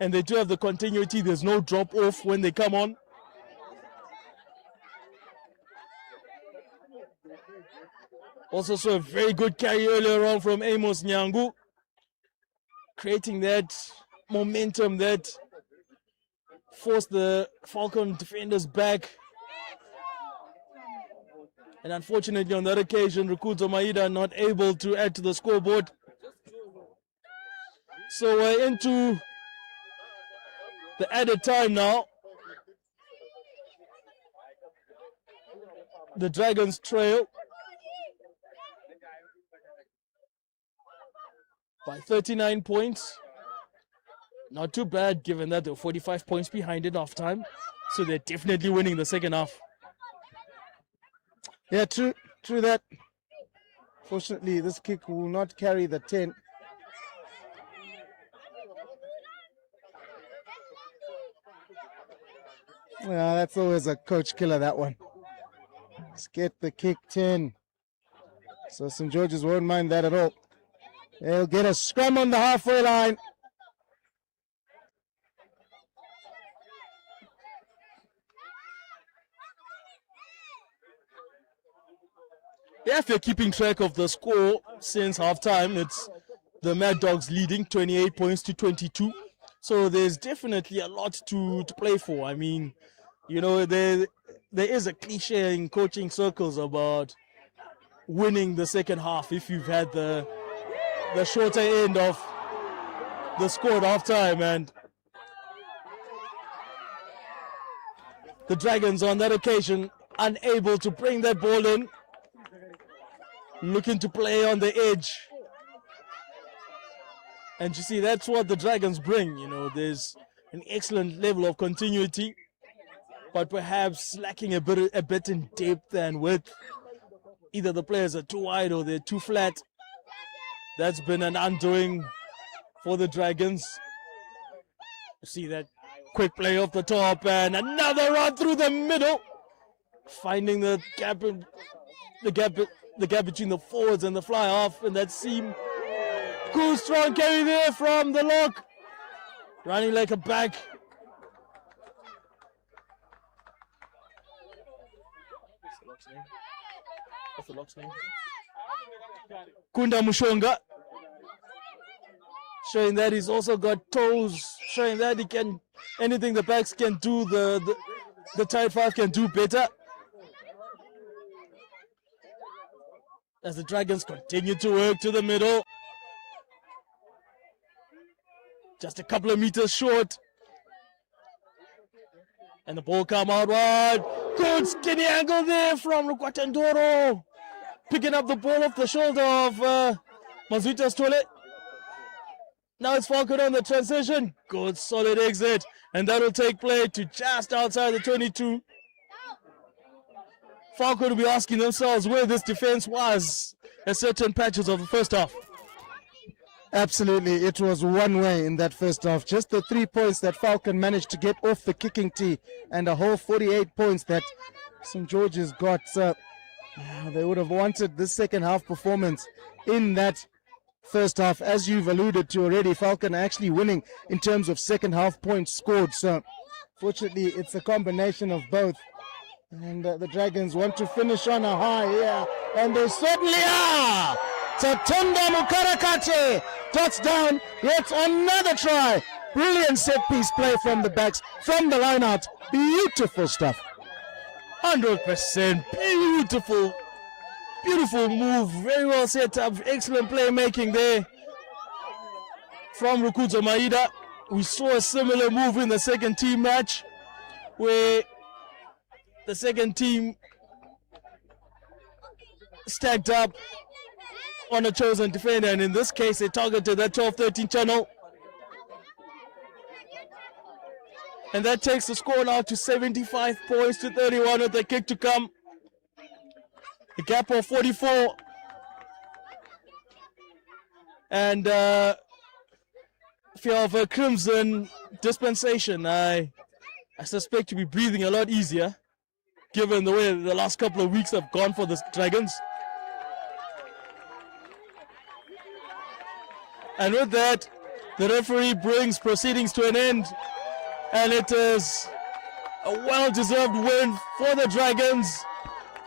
and they do have the continuity. There's no drop off when they come on. Also saw a very good carry earlier on from Amos Nyangu, creating that momentum that forced the Falcon defenders back. And unfortunately on that occasion, Rukuto Maida not able to add to the scoreboard. So we're into the added time now. The Dragons trail by 39 points. Not too bad given that they're 45 points behind at half time. So they're definitely winning the second half. Yeah, true that. Fortunately, this kick will not carry the 10. Yeah, that's always a coach killer, that one. Let's get the kick 10. So St. George's won't mind that at all. They'll get a scrum on the halfway line. Yeah, if you're keeping track of the score since halftime, it's the Mad Dogs leading 28 points to 22. So there's definitely a lot to play for. I mean, you know, there is a cliche in coaching circles about winning the second half if you've had the shorter end of the score at halftime. And the Dragons on that occasion unable to bring that ball in, looking to play on the edge. And you see, that's what the Dragons bring. You know, there's an excellent level of continuity, but perhaps lacking a bit in depth and width. Either the players are too wide or they're too flat. That's been an undoing for the Dragons. You see that quick play off the top and another run through the middle, finding the gap between the forwards and the fly half, and that seam. Cool strong carry there from the lock, running like a back. What's the lock's name? Kunda Mushonga, showing that he's also got toes, showing that he can, anything the backs can do, the tight five can do better. As the Dragons continue to work to the middle. Just a couple of meters short. And the ball come out wide. Good skinny angle there from Rukwatandoro. picking up the ball off the shoulder of Mazuta Stole. Now it's Falcon on the transition. Good solid exit. And that will take play to just outside the 22. Falcon will be asking themselves where this defense was at certain patches of the first half. Absolutely, it was one way in that first half. Just the 3 points that Falcon managed to get off the kicking tee and a whole 48 points that St. George's got. They would have wanted this second half performance in that first half. As you've alluded to already, Falcon are actually winning in terms of second half points scored. So fortunately, it's a combination of both. And the Dragons want to finish on a high here. And they certainly are. Tatunda Mukarakate dots down yet another try. Brilliant set piece play from the backs, from the line out. Beautiful stuff. 100% beautiful. Beautiful move. Very well set up. Excellent playmaking there from Rukudzo Maida. We saw a similar move in the second team match where the second team stacked up on a chosen defender, and in this case they targeted that 12-13 channel, and that takes the score now to 75 points to 31 with the kick to come. A gap of 44, and if you have a Crimson dispensation, I suspect to be breathing a lot easier given the way the last couple of weeks have gone for the Dragons. And with that, the referee brings proceedings to an end, and it is a well-deserved win for the Dragons,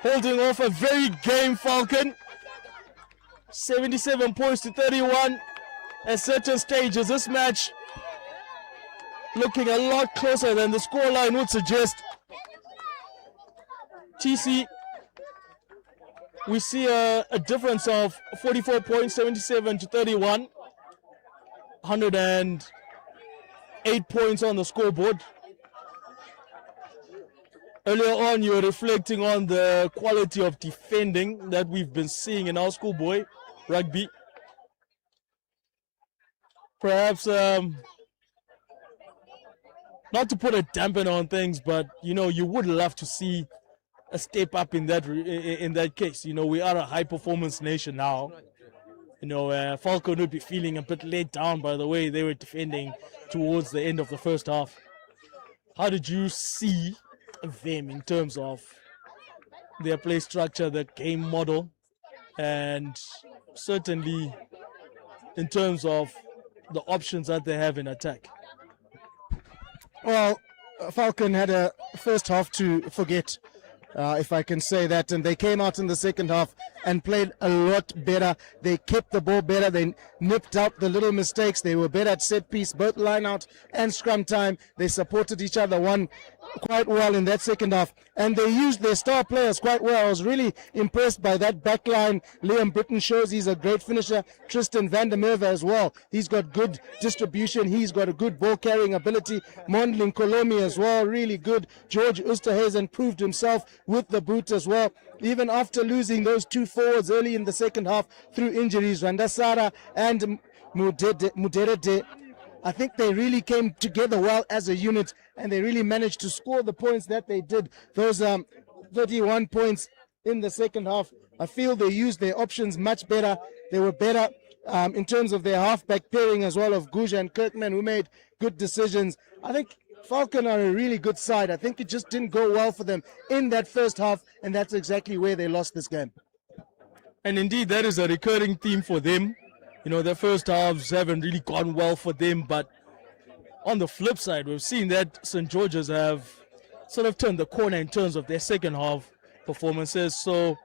holding off a very game Falcon. 77 points to 31 at certain stages. This match looking a lot closer than the scoreline would suggest. TC, we see a difference of 44 points, 77 to 31. 108 points on the scoreboard. Earlier on, you were reflecting on the quality of defending that we've been seeing in our schoolboy rugby. Perhaps, not to put a damper on things, but you know, you would love to see a step up in that case. You know, we are a high performance nation now. You know, Falcon would be feeling a bit let down by the way they were defending towards the end of the first half. How did you see them in terms of their play structure, the game model, and certainly in terms of the options that they have in attack? Well, Falcon had a first half to forget, if I can say that, and they came out in the second half and played a lot better. They kept the ball better. They nipped out the little mistakes. They were better at set piece, both line out and scrum time. They supported each other quite well in that second half, and they used their star players quite well. I was really impressed by that back line. Liam Britton shows he's a great finisher. Tristan van der Merwe as well. He's got good distribution. He's got a good ball carrying ability. Mondlin Kolomi as well, really good. George Oosterhuizen proved himself with the boot as well. Even after losing those two forwards early in the second half through injuries, Randasara and Muderede, I think they really came together well as a unit, and they really managed to score the points that they did. Those 31 points in the second half. I feel they used their options much better. They were better in terms of their halfback pairing as well, of Guja and Kirkman, who made good decisions. I think Falcon are a really good side. I think it just didn't go well for them in that first half, and that's exactly where they lost this game. And indeed, that is a recurring theme for them. You know, their first halves haven't really gone well for them, but on the flip side, we've seen that St. George's have sort of turned the corner in terms of their second half performances. So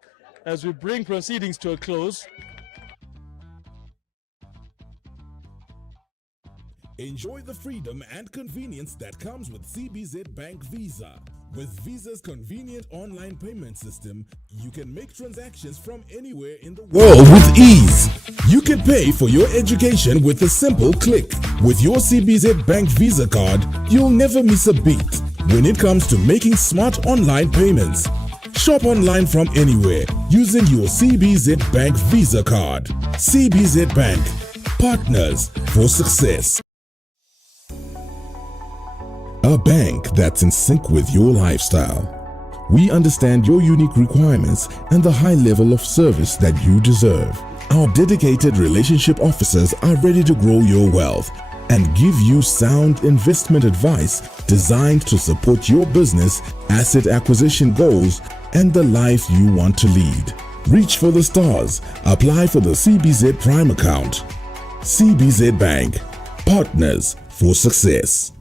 as we bring proceedings to a close, enjoy the freedom and convenience that comes with CBZ Bank Visa. With Visa's convenient online payment system, you can make transactions from anywhere in the world with ease. You can pay for your education with a simple click. With your CBZ Bank Visa card, you'll never miss a beat when it comes to making smart online payments. Shop online from anywhere using your CBZ Bank Visa card. CBZ Bank, partners for success. A bank that's in sync with your lifestyle. We understand your unique requirements and the high level of service that you deserve. Our dedicated relationship officers are ready to grow your wealth and give you sound investment advice designed to support your business, asset acquisition goals, and the life you want to lead. Reach for the stars. Apply for the CBZ Prime account. CBZ Bank, partners for success.